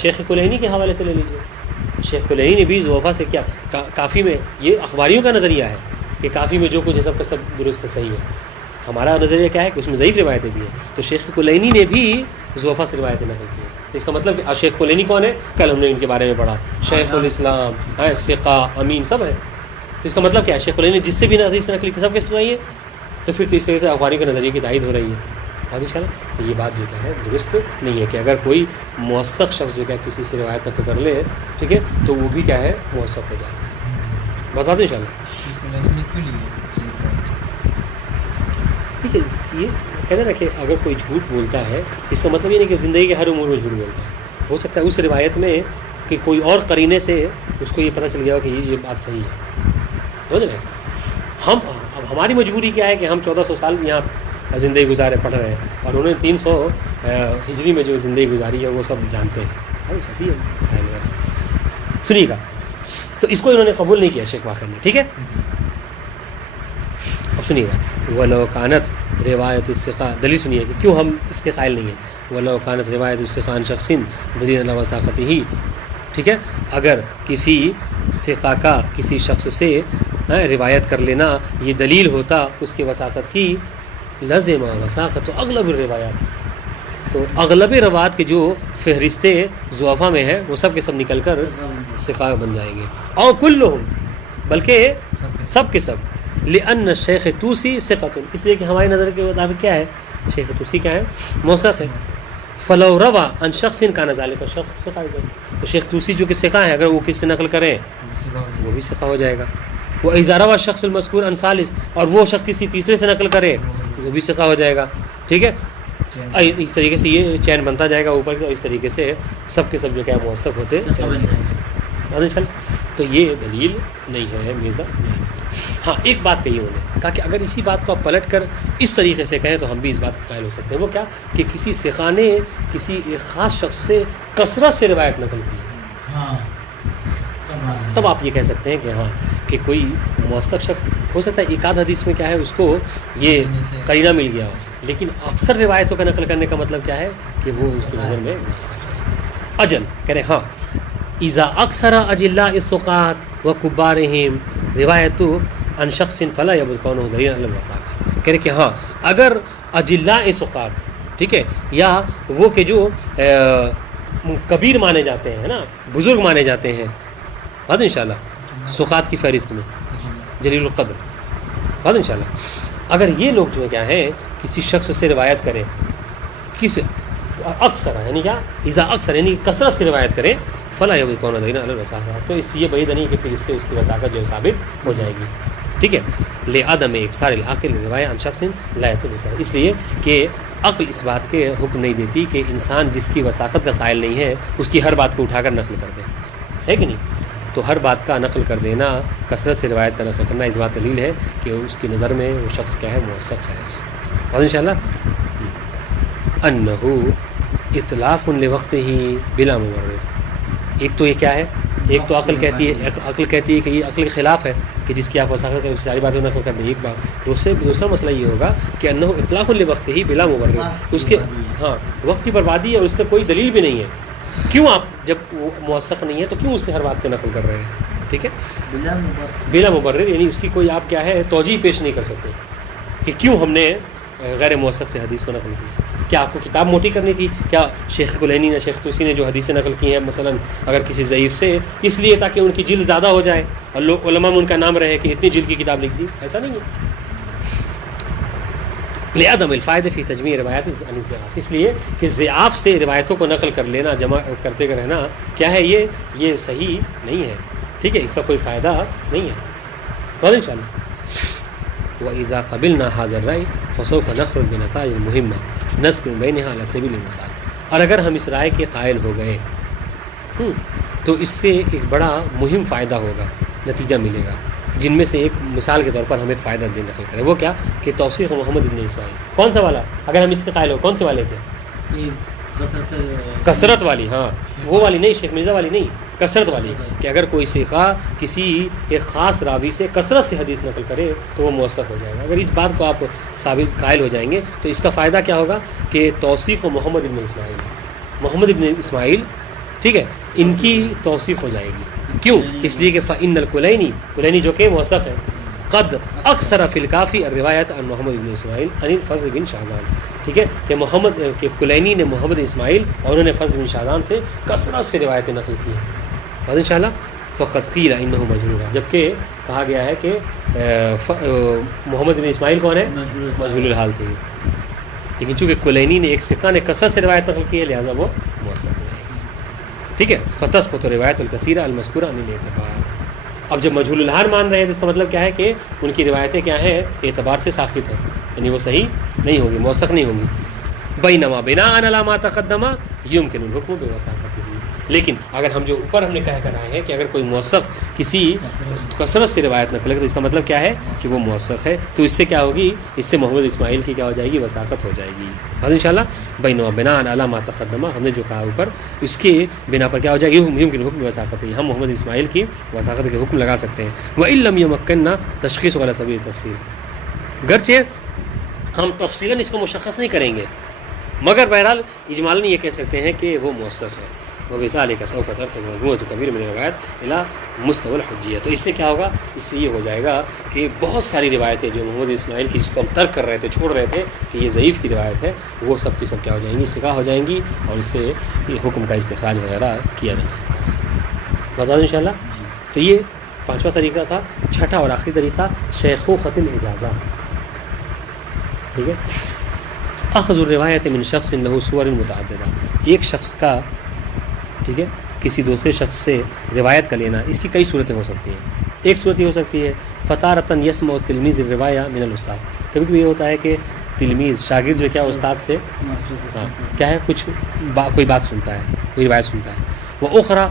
شیخ کلینی کے حوالے سے لے لیجیے، شیخ کلینی نے بھی ضعفاء سے کیا، کافی میں یہ اخباریوں کا نظریہ ہے کہ کافی میں جو کچھ ہے سب کا سب درست ہے، صحیح ہے۔ ہمارا نظریہ کیا ہے کہ اس میں ضعیف روایتیں بھی ہیں، تو شیخ کلینی نے بھی ضعفاء سے روایتیں نقل کی ہیں۔ اس کا مطلب کہ شیخ کلینی کون ہے؟ کل ہم نے ان کے بارے میں پڑھا، شیخ الاسلام، ثقہ، امین، سب ہے، تو اس کا مطلب کیا ہے؟ شیخ کلینی جس سے بھی حدیث نقل کی سب کے سنائی ہے، تو پھر تو اس طرح سے اخباری کے نظریے کی تائید ہو رہی ہے، ان شاء اللہ۔ تو یہ بات جو کیا ہے درست نہیں ہے کہ اگر کوئی موثق شخص جو کیا کسی سے روایت نقل کر لے، ٹھیک ہے، تو وہ بھی کیا ہے موثق ہو جاتا ہے، بات ان شاء اللہ۔ ٹھیک ہے، یہ کہتے ہیں نا کہ اگر کوئی جھوٹ بولتا ہے اس کا مطلب یہ نہیں کہ زندگی کے ہر امور میں جھوٹ بولتا ہے، ہو سکتا ہے اس روایت میں کہ کوئی اور قرینے سے اس کو یہ پتہ چل گیا ہو کہ یہ بات صحیح ہے، سمجھ رہے ہیں۔ اب ہماری مجبوری کیا ہے کہ ہم 1400 سال یہاں اور زندگی گزارے پڑھ رہے ہیں، اور انہوں نے 300 ہجری میں جو زندگی گزاری ہے وہ سب جانتے ہیں. سنیے گا، تو اس کو انہوں نے قبول نہیں کیا شیخ باقر نے. ٹھیک ہے، اب سنیے گا. وَلَوْ كَانَتْ روایت الثقہ، دلیل سنیے کہ کیوں ہم اس کے قائل نہیں ہیں. وَلَوْ كَانَتْ روایت الثقہ عن شخص دلیل علی وثاقتہ. ٹھیک ہے، اگر کسی ثقہ کا کسی شخص سے روایت کر لینا یہ دلیل ہوتا اس کے وثاقت کی، لازم وثاقت اغلب الروایات، تو اغلب روایات کے جو فہرستیں ضعفاء میں ہیں وہ سب کے سب نکل کر ثقہ بن جائیں گے. اور کلہم، بلکہ سب کے سب. لأن شیخ توسی ثقۃ، اس لیے کہ ہماری نظر کے مطابق کیا ہے، شیخ توسی کیا ہے، موثق ہے. فلو روا عن شخص کان ذلک شخص ثقہ، تو شیخ توسی جو کہ ثقہ ہے اگر وہ کس سے نقل کریں وہ بھی ثقہ ہو جائے گا. وہ اذا روا شخص المذکور عن ثالث، اور وہ شخص کسی تیسرے سے نقل کرے وہ بھی ثقہ ہو جائے گا. ٹھیک ہے، اس طریقے سے یہ چین بنتا جائے گا اوپر کے، اور اس طریقے سے سب کے سب جو کیا موثق ہوتے چل. تو یہ دلیل نہیں ہے مرزا. ہاں ایک بات کہی انہوں نے، کہا کہ اگر اسی بات کو آپ پلٹ کر اس طریقے سے کہیں تو ہم بھی اس بات کے قائل ہو سکتے ہیں. وہ کیا کہ کسی ثقہ نے کسی ایک خاص شخص سے کثرت سے روایت نقل کی ہے، تب آپ یہ کہہ سکتے ہیں کہ ہاں کہ کوئی موثق شخص ہو سکتا ہے ایک آدھ حدیث میں کیا ہے اس کو یہ قرینہ مل گیا ہو، لیکن اکثر روایتوں کا نقل کرنے کا مطلب کیا ہے کہ وہ اس کی نظر میں موثق ہے. اجل کہہ رہے ہاں، اذا اکثر اجلاء الثقات وکبارہم روایت عن شخص فلا یبقون دلیلا علی الوثاقہ. کہہ رہے کہ ہاں اگر اجلاء ثقات، ٹھیک ہے، یا وہ کہ جو کبیر مانے جاتے ہیں نا، بزرگ مانے جاتے ہیں، بات انشاءاللہ ثقات کی فہرست میں جلیل القدر، بات انشاءاللہ اگر یہ لوگ جو ہے کیا ہیں کسی شخص سے روایت کریں، کس اکثر یعنی کیا، اذا اکثر یعنی کثرت سے روایت کریں، فلا یبقون دلیلا علی الوثاقہ، تو اس یہ بعید نہیں کہ پھر اس سے اس کی وثاقت جو ثابت ہو جائے گی. ٹھیک ہے، لعدم اکثار العاقل روایہ عن شخص لا یثبت، اس لیے کہ عقل اس بات کے حکم نہیں دیتی کہ انسان جس کی وثاقت کا قائل نہیں ہے اس کی ہر بات کو اٹھا کر نقل کر دے، ہے کہ نہیں. تو ہر بات کا نقل کر دینا، کثرت سے روایت کا نقل کرنا اس بات دلیل ہے کہ اس کی نظر میں وہ شخص کیا ہے، موثق ہے. اور انشاءاللہ انہ اطلاف لوقتہ بلا مبرر. ایک تو یہ کیا ہے، ایک تو عقل کہتی ہے کہ یہ عقل کے خلاف ہے کہ جس کی آپ وثاقت ہے اس ساری باتیں نقل کر دیں. ایک بات، دوسرا مسئلہ یہ ہوگا کہ انہ اطلاف لوقتہ بلا مبرر، اس کے ہاں وقت کی بربادی ہے اور اس کا کوئی دلیل بھی نہیں ہے. کیوں آپ جب وہ موثق نہیں ہے تو کیوں اس سے ہر بات کو نقل کر رہے ہیں. ٹھیک ہے، بلا مبرر یعنی اس کی کوئی آپ کیا ہے توجیہ پیش نہیں کر سکتے کہ کیوں ہم نے غیر موثق سے حدیث کو نقل کی. کیا آپ کو کتاب موٹی کرنی تھی؟ کیا شیخ کلینی نے، شیخ توسی نے جو حدیثیں نقل کی ہیں مثلا اگر کسی ضعیف سے، اس لیے تاکہ ان کی جلد زیادہ ہو جائے اور لوگ علماء میں ان کا نام رہے کہ اتنی جلد کی کتاب لکھ دی؟ ایسا نہیں ہے. لعدم الفائدہ فی تجمیع روایات عن الضعاف، اس لیے کہ ضعاف سے روایتوں کو نقل کر لینا، جمع کرتے رہنا کیا ہے، یہ صحیح نہیں ہے. ٹھیک ہے، اس کا کوئی فائدہ نہیں ہے. بہت انشاءاللہ. وَإِذَا قَبِلْنَا هَذَا الرَّأْيَ فَسَوْفَ نَخْرُجُ بِنَتَائِجٍ مُهِمَّةٍ نَذْكُرُ بَيْنَهَا عَلَى سَبِيلِ الْمِثَالِ. اور اگر ہم اس رائے کے قائل ہو گئے تو اس سے ایک بڑا مہم فائدہ ہوگا، نتیجہ ملے گا، جن میں سے ایک مثال کے طور پر ہمیں فائدہ دینا نقل کرے. وہ کیا کہ توثیق محمد ابن اسماعیل. کون سا والا؟ اگر ہم اس کے قائل ہو، کون سے والے کے؟ کثرت والی. ہاں وہ والی نہیں، شیخ مرزا والی نہیں، کثرت والی. کہ اگر کوئی ثقہ کسی ایک خاص راوی سے کثرت سے حدیث نقل کرے تو وہ موثق ہو جائے گا. اگر اس بات کو آپ ثابت قائل ہو جائیں گے تو اس کا فائدہ کیا ہوگا کہ توثیق و محمد ابن اسماعیل، ٹھیک ہے، ان کی توثیق ہو جائے گی. کیوں؟ اس لیے کہ فإن الکلینی جو کہ موثق ہے، قد اکثر فی الکافی الروایت عن محمد ابن اسماعیل عن الفضل بن شاذان. ٹھیک ہے، کہ کلینی نے محمد اسماعیل اور انہوں نے فضل بن شاذان سے کثرت سے روایتیں نقل کی ہیں. اور انشاءاللہ فقط قیل انہ مجہول، جبکہ کہا گیا ہے کہ محمد بن اسماعیل کون ہے؟ مجہول الحال تھے. لیکن چونکہ کلینی نے ایک ثقہ نے کثرت سے روایت نقل کی ہے لہٰذا وہ موثق ہو جائے گی. ٹھیک ہے، فتسقط روایت الکثیرہ المذکورہ عن الاعتبار. اب جب مجہول الحال مان رہے ہیں تو اس کا مطلب کیا ہے کہ ان کی روایتیں کیا ہیں، اعتبار سے ساقط ہیں، یعنی وہ صحیح نہیں ہوگی، موثق نہیں ہوگی. بینما بناء علی ما تقدم یمکن الحکم بوثاقتہ، لیکن اگر ہم جو اوپر ہم نے کہہ کر آئے ہیں کہ اگر کوئی موثق کسی کثرت سے روایت نقل کرے تو اس کا مطلب کیا ہے کہ وہ موثق ہے، تو اس سے کیا ہوگی، اس سے محمد اسماعیل کی کیا ہو جائے گی، وثاقت ہو جائے گی. بس انشاءاللہ بنا علی ما تقدمہ، ہم نے جو کہا اوپر اس کے بنا پر کیا ہو جائے گی، یمکن حکم وثاقت ہے، ہم محمد اسماعیل کی وثاقت کے حکم لگا سکتے ہیں. وَإِن لَّمْ يُمَكِّنَّا تشخیص علی سبیل التفصیل، گرچہ ہم تفصیلاً اس کو مشخص نہیں کریں گے مگر بہرحال اجمالاً یہ کہہ سکتے ہیں کہ وہ موثق ہے. وَبِذَلِكَ سَوْفَ تَرْتَقِي مَجْمُوعَةٌ كَبِيرَةٌ مِنَ الرِّوَايَاتِ إِلَى مُسْتَوَى الْحُجِّيَّةِ. تو اس سے کیا ہوگا، اس سے یہ ہو جائے گا کہ بہت ساری روایتیں جو محمد اسماعیل کی جس کو ہم ترک کر رہے تھے، چھوڑ رہے تھے کہ یہ ضعیف کی روایت ہے، وہ سب کی سب کیا ہو جائیں گی، سکا ہو جائیں گی اور اس سے یہ حکم کا استخراج وغیرہ کیا جا سکتا ہے. بتا دیں انشاءاللہ. تو یہ 5واں طریقہ تھا. چھٹا اور آخری طریقہ شیخوخۃ الاجازہ. ٹھیک ہے، اخذ الروایت من شخص له صور متعددہ، ایک شخص کا، ٹھیک ہے، کسی دوسرے شخص سے روایت کا لینا، اس کی کئی صورتیں ہو سکتی ہیں. ایک صورت یہ ہو سکتی ہے فتارتاً یسمع التلمیذ الروایہ من الاستاذ، کبھی کبھی یہ ہوتا ہے کہ تلمیذ شاگرد جو کیا استاد سے کیا ہے کچھ کوئی بات سنتا ہے، کوئی روایت سنتا ہے. وأخرى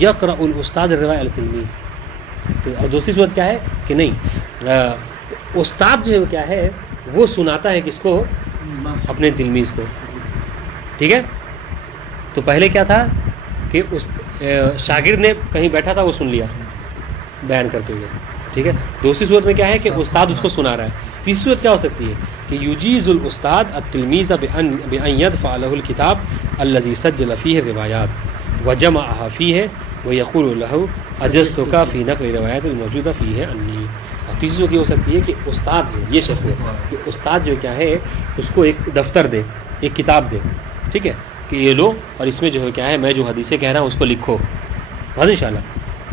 یقرأ الاستاذ الروایہ علی التلمیذ، تو دوسری صورت کیا ہے کہ نہیں، استاد جو ہے وہ کیا ہے وہ سناتا ہے کس کو، اپنے تلمیذ کو. ٹھیک ہے، تو پہلے کیا تھا کہ اس شاگرد نے کہیں بیٹھا تھا، وہ سن لیا بیان کرتے ہوئے. ٹھیک ہے، دوسری صورت میں کیا ہے کہ استاد اس کو سنا رہا ہے. تیسری صورت کیا ہو سکتی ہے کہ یجیز الاستاد التلمیذ بأن يدفع له الكتاب الذي سجل فيه الروایات وجمعها فيه ويقول له اجزتك في نقل الروایات الموجودة فيه عني. اور تیسری صورت یہ ہو سکتی ہے کہ استاد جو یہ شیخ ہے کہ استاد جو کیا ہے اس کو ایک دفتر دے، ایک کتاب دے، ٹھیک ہے، کہ یہ لو اور اس میں جو ہے کیا ہے میں جو حدیثیں کہہ رہا ہوں اس کو لکھو. بس انشاءاللہ.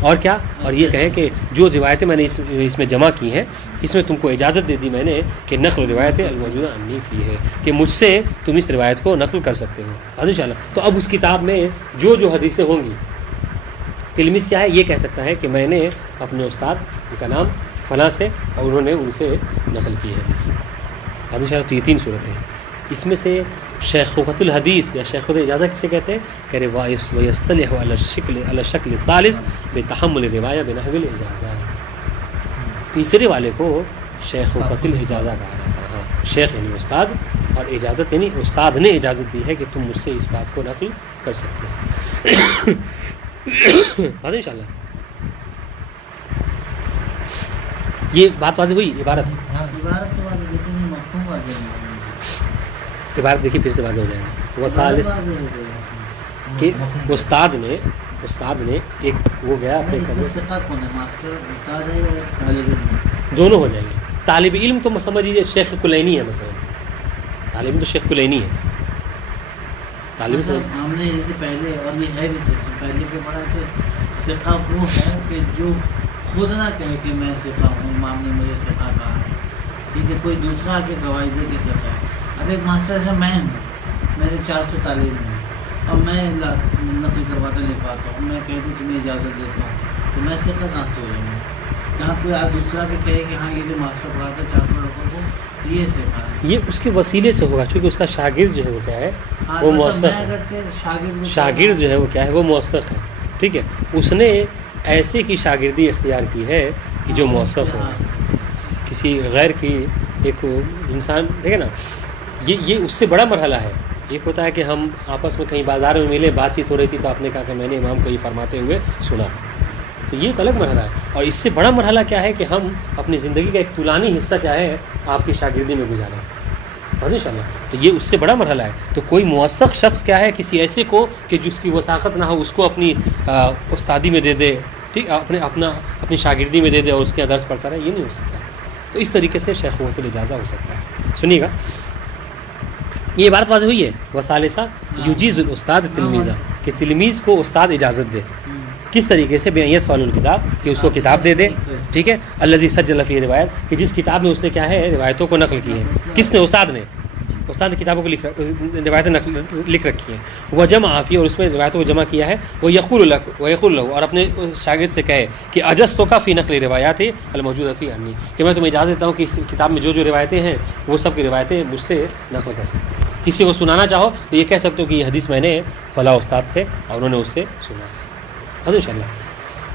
اور کیا، اور یہ کہے کہ جو روایتیں میں نے اس میں جمع کی ہیں اس میں تم کو اجازت دے دی میں نے کہ نقل روایتیں الموجودہ انی فی ہے، کہ مجھ سے تم اس روایت کو نقل کر سکتے ہو. بس انشاءاللہ. تو اب اس کتاب میں جو حدیثیں ہوں گی، تلمیذ کیا ہے یہ کہہ سکتا ہے کہ میں نے اپنے استاد کا نام فلاں سے اور انہوں نے ان سے نقل کی ہے حدیث. بس انشاءاللہ. تو یہ تین صورتیں ہیں. اس میں سے شیخوخۃ الحدیث یا شیخوخۃ اجازہ کسے کہتے ہیں کہ ویصطلح علی الشکل الثالث بتحمل الروایہ بنحو الاجازہ. تیسرے والے کو شیخوخۃ الاجازہ کہا جاتا ہے. ہاں، شیخ یعنی استاد اور اجازت یعنی استاد نے اجازت دی ہے کہ تم مجھ سے اس بات کو نقل کر سکتے ہو. بات انشاءاللہ. یہ بات واضح ہوئی. عبارت عبارت کے بعد لیکن یہ مفہوم آ جائے گا. عبارت دیکھیے پھر سے واضح ہو جائے گا. وہ ثالث کہ استاد نے ایک وہ گیا اپنے دونوں ہو جائیں گے. طالب علم تو سمجھ لیجیے شیخ کلینی ہے، مثلا طالب علم تو شیخ کلینی ہے. طالب ہم نے جیسے پہلے، اور یہ ہے بھی سسٹم پہلے کے بڑا کہ ثقہ وہ ہے کہ جو خود نہ کہے کہ میں ثقہ ہوں، امام نے مجھے ثقہ کہا ہے. ٹھیک ہے، کوئی دوسرا آ کے گواہی دے کے ثقہ ہے. اب ایک ماسٹر سے میں ہوں، میرے 400 طالب ہیں، اب میں نقل کرواتا لکھواتا ہوں، میں کہہ دوں تمہیں اجازت دیتا ہوں، تو میں ثقہ کہاں سے ہو جاؤں گا؟ یہاں کوئی دوسرا کے کہے کہ ہاں یہ جو ماسٹر پڑھاتا ہے 400 لڑکوں کو یہ ثقہ ہے، یہ اس کے وسیلے سے ہوگا چونکہ اس کا شاگرد جو ہے وہ کیا ہے وہ موثق ہے. شاگرد جو ہے وہ کیا ہے وہ موثق ہے. ٹھیک ہے، اس نے ایسے کی شاگردی اختیار کی ہے کہ جو موثق ہو. کسی غیر کی ایک انسان دیکھے نا، یہ اس سے بڑا مرحلہ ہے. ایک ہوتا ہے کہ ہم آپس میں کہیں بازار میں ملے، بات چیت ہو رہی تھی تو آپ نے کہا کہ میں نے امام کو یہ فرماتے ہوئے سنا، تو یہ ایک الگ مرحلہ ہے. اور اس سے بڑا مرحلہ کیا ہے کہ ہم اپنی زندگی کا ایک طولانی حصہ کیا ہے آپ کی شاگردی میں گزاریں. انشاءاللہ. تو یہ اس سے بڑا مرحلہ ہے. تو کوئی موثق شخص کیا ہے کسی ایسے کو کہ جس کی وثاقت نہ ہو اس کو اپنی استادی میں دے دے، ٹھیک، اپنی شاگردی میں دے دے اور اس کے درس پڑھتا رہے، یہ نہیں ہو سکتا. تو اس طریقے سے شیخوخۃ الاجازہ ہو سکتا ہے. سنیے گا، یہ بات واضح ہوئی ہے. وثالثہ یجیز الاستاد تلمیذہ، کہ تلمیذ کو استاد اجازت دے. کس طریقے سے؟ بأن يدفع له الکتاب، کہ اس کو کتاب دے دے. ٹھیک ہے، الذی سجل فیہ روایت، کہ جس کتاب میں اس نے کیا ہے روایتوں کو نقل کی ہے. کس نے؟ استاد نے کتابوں کو روایتیں لکھ رکھی ہیں. وہ جمع فیہ، اور اس میں روایتوں کو جمع کیا ہے. وہ یقول له، اور اپنے شاگرد سے کہے کہ اجزتک فی نقل روایات الموجودہ فی عنی، کہ میں تمہیں اجازت دیتا ہوں کہ اس کتاب میں جو روایتیں ہیں وہ سب کی روایتیں مجھ سے نقل کر سکتے ہیں. کسی کو سنانا چاہو تو یہ کہہ سکتے ہو کہ یہ حدیث میں نے فلاں استاد سے اور انہوں نے اس سے سنا ہے ان شاء اللہ.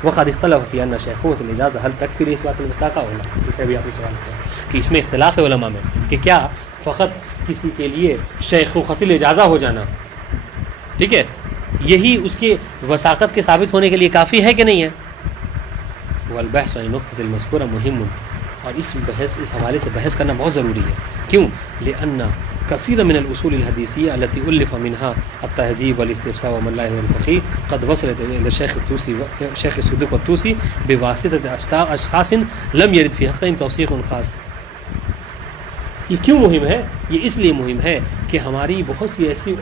وقد اختلف فی ان شیخوۃ الاجازہ حل تکفی اثبات الوثاقہ ہونا، اس سے بھی آپ نے سوال کیا کہ اس میں اختلاف ہے علماء میں کہ کیا فقط کسی کے لیے شیخوۃ الاجازہ ہو جانا، ٹھیک ہے، یہی اس کے وثاقت کے ثابت ہونے کے لیے کافی ہے کہ نہیں ہے. والبحث عن النقطة المذکورہ مہم، اور اس حوالے سے بحث کرنا بہت ضروری ہے. کیوں؟ لأن كثير من الأصول الحديثية التي ألف منها التهذيب والاستفساء ومن لا يهذب الفقيه قد وصلت إلى الشيخ الطوسي شيخ الصدوق والطوسي بواسطة أشخاص لم يرد في حقهم توثيق خاص. یہ کیوں مہم ہے؟ یہ اس لیے مہم ہے کہ ہماری بہت سی ایسی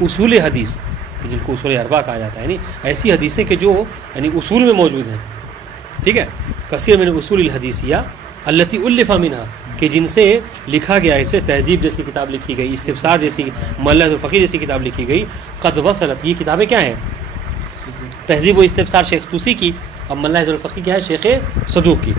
اصول حدیث جن کو اصول اربعہ کہا جاتا ہے، یعنی ایسی حدیثیں کہ جو یعنی اصول میں موجود ہیں، ٹھیک ہے، کثیر من اصول الحدیثیہ التی الف منہا، کہ جن سے لکھا گیا ہے، جیسے تہذیب جیسی کتاب لکھی گئی، استفسار جیسی، ملۃ الفقیر جیسی کتاب لکھی گئی. قد وصلت، یہ کتابیں کیا ہیں؟ تہذیب و استفسار شیخ طوسی کی، اور ملۃ الفقیر کیا ہے؟ شیخ صدوق کی،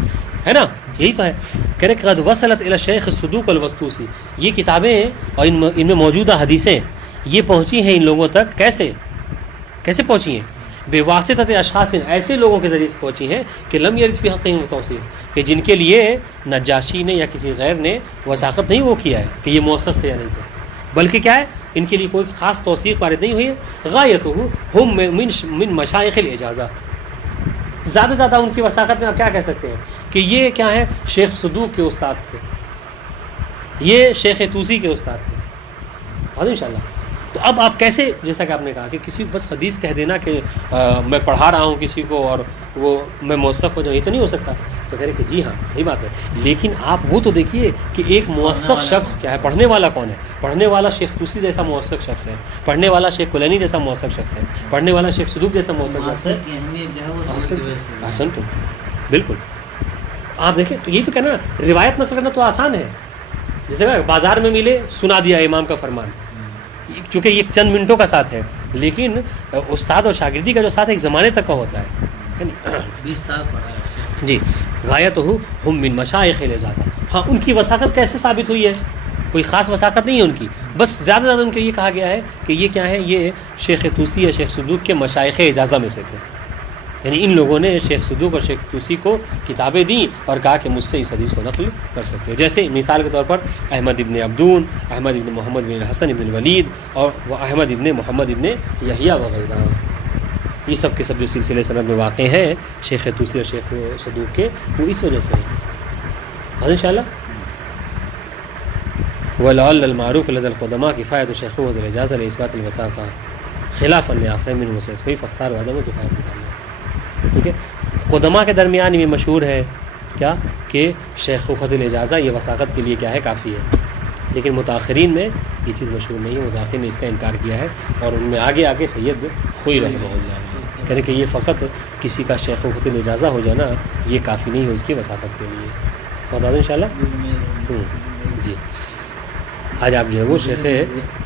ہے نا، یہی تو ہے. کہہ رہے قد وصلت الی شیخ الصدوق والطوسی، یہ کتابیں اور ان میں موجودہ حدیثیں یہ پہنچی ہیں ان لوگوں تک. کیسے پہنچی ہیں؟ بے واسطۃ اشخاص، ایسے لوگوں کے ذریعے سے پہنچی ہیں کہ لم یرد فی حقہم توثیق، کہ جن کے لیے نجاشی نے یا کسی غیر نے وثاقت نہیں وہ کیا ہے کہ یہ موثق تھے یا نہیں تھے، بلکہ کیا ہے، ان کے لیے کوئی خاص توثیق وارد نہیں ہوئی ہے. غایتہ ہم من مشائخ الاجازہ، زیادہ سے زیادہ ان کی وثاقت میں آپ کیا کہہ سکتے ہیں کہ یہ کیا ہے، شیخ صدوق کے استاد تھے، یہ شیخ طوسی کے استاد تھے. انشاءاللہ. تو اب آپ کیسے، جیسا کہ آپ نے کہا کہ کسی کو بس حدیث کہہ دینا کہ میں پڑھا رہا ہوں کسی کو اور وہ میں موثق ہو جاؤں، یہ تو نہیں ہو سکتا. تو کہہ رہے کہ جی ہاں صحیح بات ہے، لیکن آپ وہ تو دیکھیے کہ ایک موثق شخص کیا ہے، پڑھنے والا کون ہے. پڑھنے والا شیخ طوسی جیسا موثق شخص ہے، پڑھنے والا شیخ کلینی جیسا موثق شخص ہے، پڑھنے والا شیخ صدوق جیسا موثق شخص ہے. حسن تو بالکل. آپ دیکھیں تو یہی تو کہنا، روایت نقل کرنا تو آسان ہے، جیسے بازار میں ملے سنا دیا امام کا فرمان، چونکہ یہ چند منٹوں کا ساتھ ہے، لیکن استاد اور شاگردی کا جو ساتھ ایک زمانے تک کا ہوتا ہے 20 سال پڑھا ہے جی. غایت ہم من مشائخ الاجازہ، ہاں ان کی وثاقت کیسے ثابت ہوئی ہے؟ کوئی خاص وثاقت نہیں ہے ان کی، بس زیادہ سے زیادہ ان کو یہ کہا گیا ہے کہ یہ کیا ہے، یہ شیخ طوسی یا شیخ صدوق کے مشائخ اجازہ میں سے تھے. یعنی ان لوگوں نے شیخ صدوق اور شیخ طوسی کو کتابیں دیں اور کہا کہ مجھ سے اس حدیث کو نقل کر سکتے ہو. جیسے مثال کے طور پر احمد ابن عبدون، احمد ابن محمد بن الحسن ابن الولید اور وہ احمد ابن محمد ابن یحییٰ وغیرہ، یہ سب کے سب جو سلسلے سند میں واقع ہیں شیخ طوسی اور شیخ صدوق کے، وہ اس وجہ سے ہیں. انشاءاللہ. ولعل المعروف لدى القدماء كفاية شيخوة الإجازة لإثبات الوثاقة خلافا لآخر منهم وسيكفي فاختاروا عدم كفاية الإجازة. ٹھیک ہے، قدماء کے درمیان یہ مشہور ہے کیا کہ شیخوۃ الاجازہ یہ وثاقت کے لیے کیا ہے، کافی ہے. لیکن متاخرین میں یہ چیز مشہور نہیں ہے، متاخرین نے اس کا انکار کیا ہے، اور ان میں آگے سید خوئی رحمہ اللہ کہنے کہ یہ فقط کسی کا شیخوۃ الاجازہ ہو جانا یہ کافی نہیں ہو اس کی وثاقت کے لیے. بتا دیں انشاءاللہ. جی آج آپ جو ہے وہ شیخ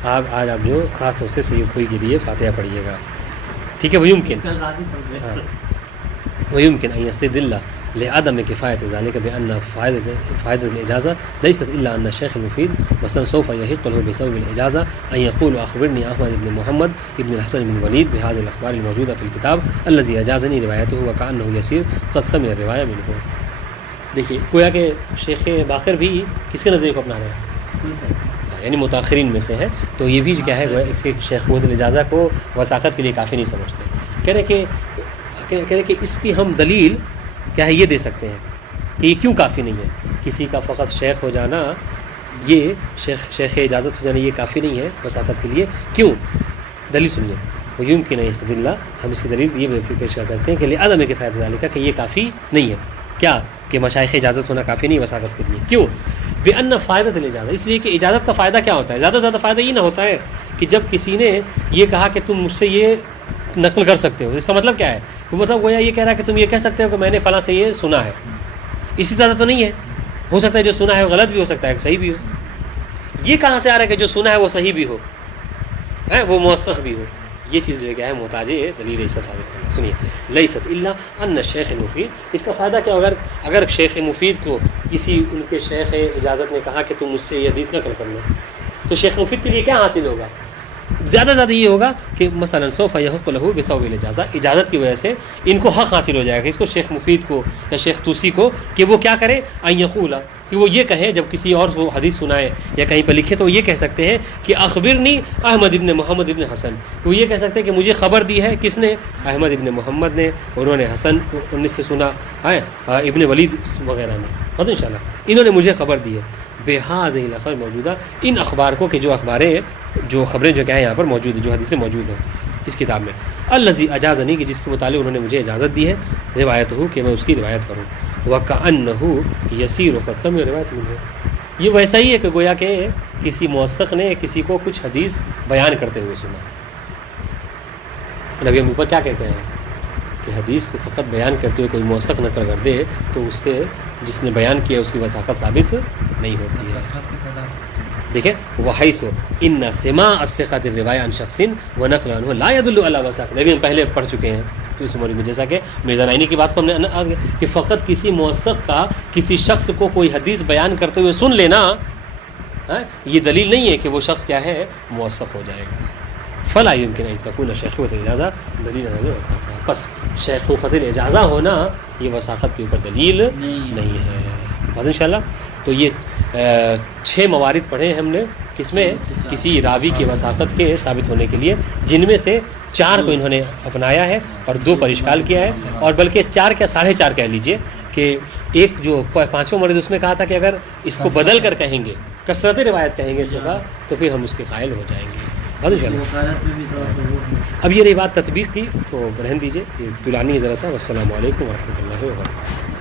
آج آپ جو خاص طور سے سید خوئی کے لیے فاتحہ پڑھیے گا. ٹھیک ہے. ويمكن أن يستدل لعدم كفاية ذلك بأن فائدة الإجازة ليست إلا أن الشيخ المفيد مثلا سوف يحق له بسبب الإجازة أن يقول أخبرني أحمد بن محمد بن الحسن بن الوليد بهذه الأخبار الموجودة في الكتاب الذي أجازني روايته وكأنه يسير قد سمع الرواية منه. دیکھیے گویا کہ شیخ باقر بھی کس کے نظریے کو اپنا رہے ہیں، یعنی متاخرین میں سے ہے، تو یہ بھی کیا ہے اس کے شیخوۃ الاجازہ کو وثاقت کے لیے کافی نہیں سمجھتے. کہہ رہے کہ اس کی ہم دلیل کیا ہے یہ دے سکتے ہیں کہ یہ کیوں کافی نہیں ہے. کسی کا فقط شیخ ہو جانا، یہ شیخ اجازت ہو جانا یہ کافی نہیں ہے وثاقت کے لیے. کیوں؟ دلیل سنیے. وہ یوں کہ نہیں استدلہ، ہم اس کی دلیل یہ پیش کر سکتے ہیں کہ لعدم کفایت ذالک کہ یہ کافی نہیں ہے. کیا کہ مشائخ اجازت ہونا کافی نہیں وثاقت کے لیے. کیوں؟ بأن فائدۃ الاجازہ، اس لیے کہ اجازت کا فائدہ کیا ہوتا ہے؟ زیادہ سے زیادہ فائدہ یہ نہ ہوتا ہے کہ جب کسی نے یہ کہا کہ تم مجھ سے یہ نقل کر سکتے ہو، اس کا مطلب کیا ہے؟ وہ مطلب گویا یہ کہہ رہا ہے کہ تم یہ کہہ سکتے ہو کہ میں نے فلاں سے یہ سنا ہے. اس سے زیادہ تو نہیں ہے. ہو سکتا ہے جو سنا ہے وہ غلط بھی ہو سکتا ہے کہ صحیح بھی ہو. یہ کہاں سے آ رہا ہے کہ جو سنا ہے وہ صحیح بھی ہو، وہ موثق بھی ہو؟ یہ چیز جو ہے کیا ہے محتاج ہے دلیل اس کا ثابت کرنا. سنیے. لیست الا ان الشیخ المفید، اس کا فائدہ کیا؟ اگر شیخ مفید کو کسی ان کے شیخ اجازت نے کہا کہ تم مجھ سے یہ حدیث نقل کر لو، تو شیخ مفید کے لیے کیا حاصل ہوگا؟ زیادہ زیادہ یہ ہوگا کہ مثلاً سوف یحق له بثواب الاجازہ، اجازت کی وجہ سے ان کو حق حاصل ہو جائے گا، اس کو شیخ مفید کو یا شیخ طوسی کو، کہ وہ کیا کرے، ان یقول، کہ وہ یہ کہیں جب کسی اور کو حدیث سنائے یا کہیں پر لکھے تو وہ یہ کہہ سکتے ہیں کہ اخبرنی احمد ابن محمد ابن حسن، وہ یہ کہہ سکتے ہیں کہ مجھے خبر دی ہے کس نے، احمد ابن محمد نے، انہوں نے حسن 19 سے سنا ہے، ابن ولید وغیرہ نے، بہت انشاءاللہ انہوں نے مجھے خبر دی ہے بہذہ الاخبار موجودہ، ان اخبار کو، کہ جو اخباریں جو خبریں جو کیا ہیں یہاں پر موجود ہیں، جو حدیثیں موجود ہیں اس کتاب میں، الذی اجازنی، کہ جس کے متعلق انہوں نے مجھے اجازت دی ہے، روایت ہو کہ میں اس کی روایت کروں، وَكَأَنَّهُ يَسِيرُ قَدْ سَمِعَ روایت منہ، یہ ویسا ہی ہے کہ گویا کہ کسی موثق نے کسی کو کچھ حدیث بیان کرتے ہوئے سنا۔ نبی ہم اوپر کیا کہتے ہیں کہ حدیث کو فقط بیان کرتے ہوئے کوئی موثق نقل کر دے تو اس کے جس نے بیان کیا اس کی وثاقت ثابت نہیں ہوتی ہے۔ کثرت سے پیدا دیکھیں وحیث ان سماع الثقۃ الروایہ عن شخص ونقل عنہ لا يدل علی وثاقت، ابھی ہم پہلے پڑھ چکے ہیں تو اس مولوی میں، جیسا کہ مرزا نعینی کی بات کو ہم نے کہ فقط کسی موثق کا کسی شخص کو کوئی حدیث بیان کرتے ہوئے سن لینا یہ دلیل نہیں ہے کہ وہ شخص کیا ہے موثق ہو جائے گا۔ فلا يمكن ان تكون شیخوۃ الاجازہ دلیل نہیں، بس شیخوۃ الاجازہ ہونا یہ وثاقت کے اوپر دلیل نہیں ہے۔ بس انشاءاللہ تو یہ 6 موارد پڑھے ہم نے، کس میں، کسی راوی کی وثاقت کے ثابت ہونے کے لیے، جن میں سے 4 کو انہوں نے اپنایا ہے اور 2 پر اشکال کیا ہے، اور بلکہ 4 کیا 4.5 کہہ لیجئے، کہ ایک جو 5واں مورد اس میں کہا تھا کہ اگر اس کو بدل کر کہیں گے، کثرت روایت کہیں گے اس کا، تو پھر ہم اس کے قائل ہو جائیں گے۔ بہت انشاءاللہ وکالت میں بھی تھوڑا سا وہ ہے۔ اب یہ رہی بات تطبیق کی، تو رہن دیجئے، یہ طولانی ہے ذرا سا۔ والسلام علیکم ورحمۃ اللہ وبرکاتہ۔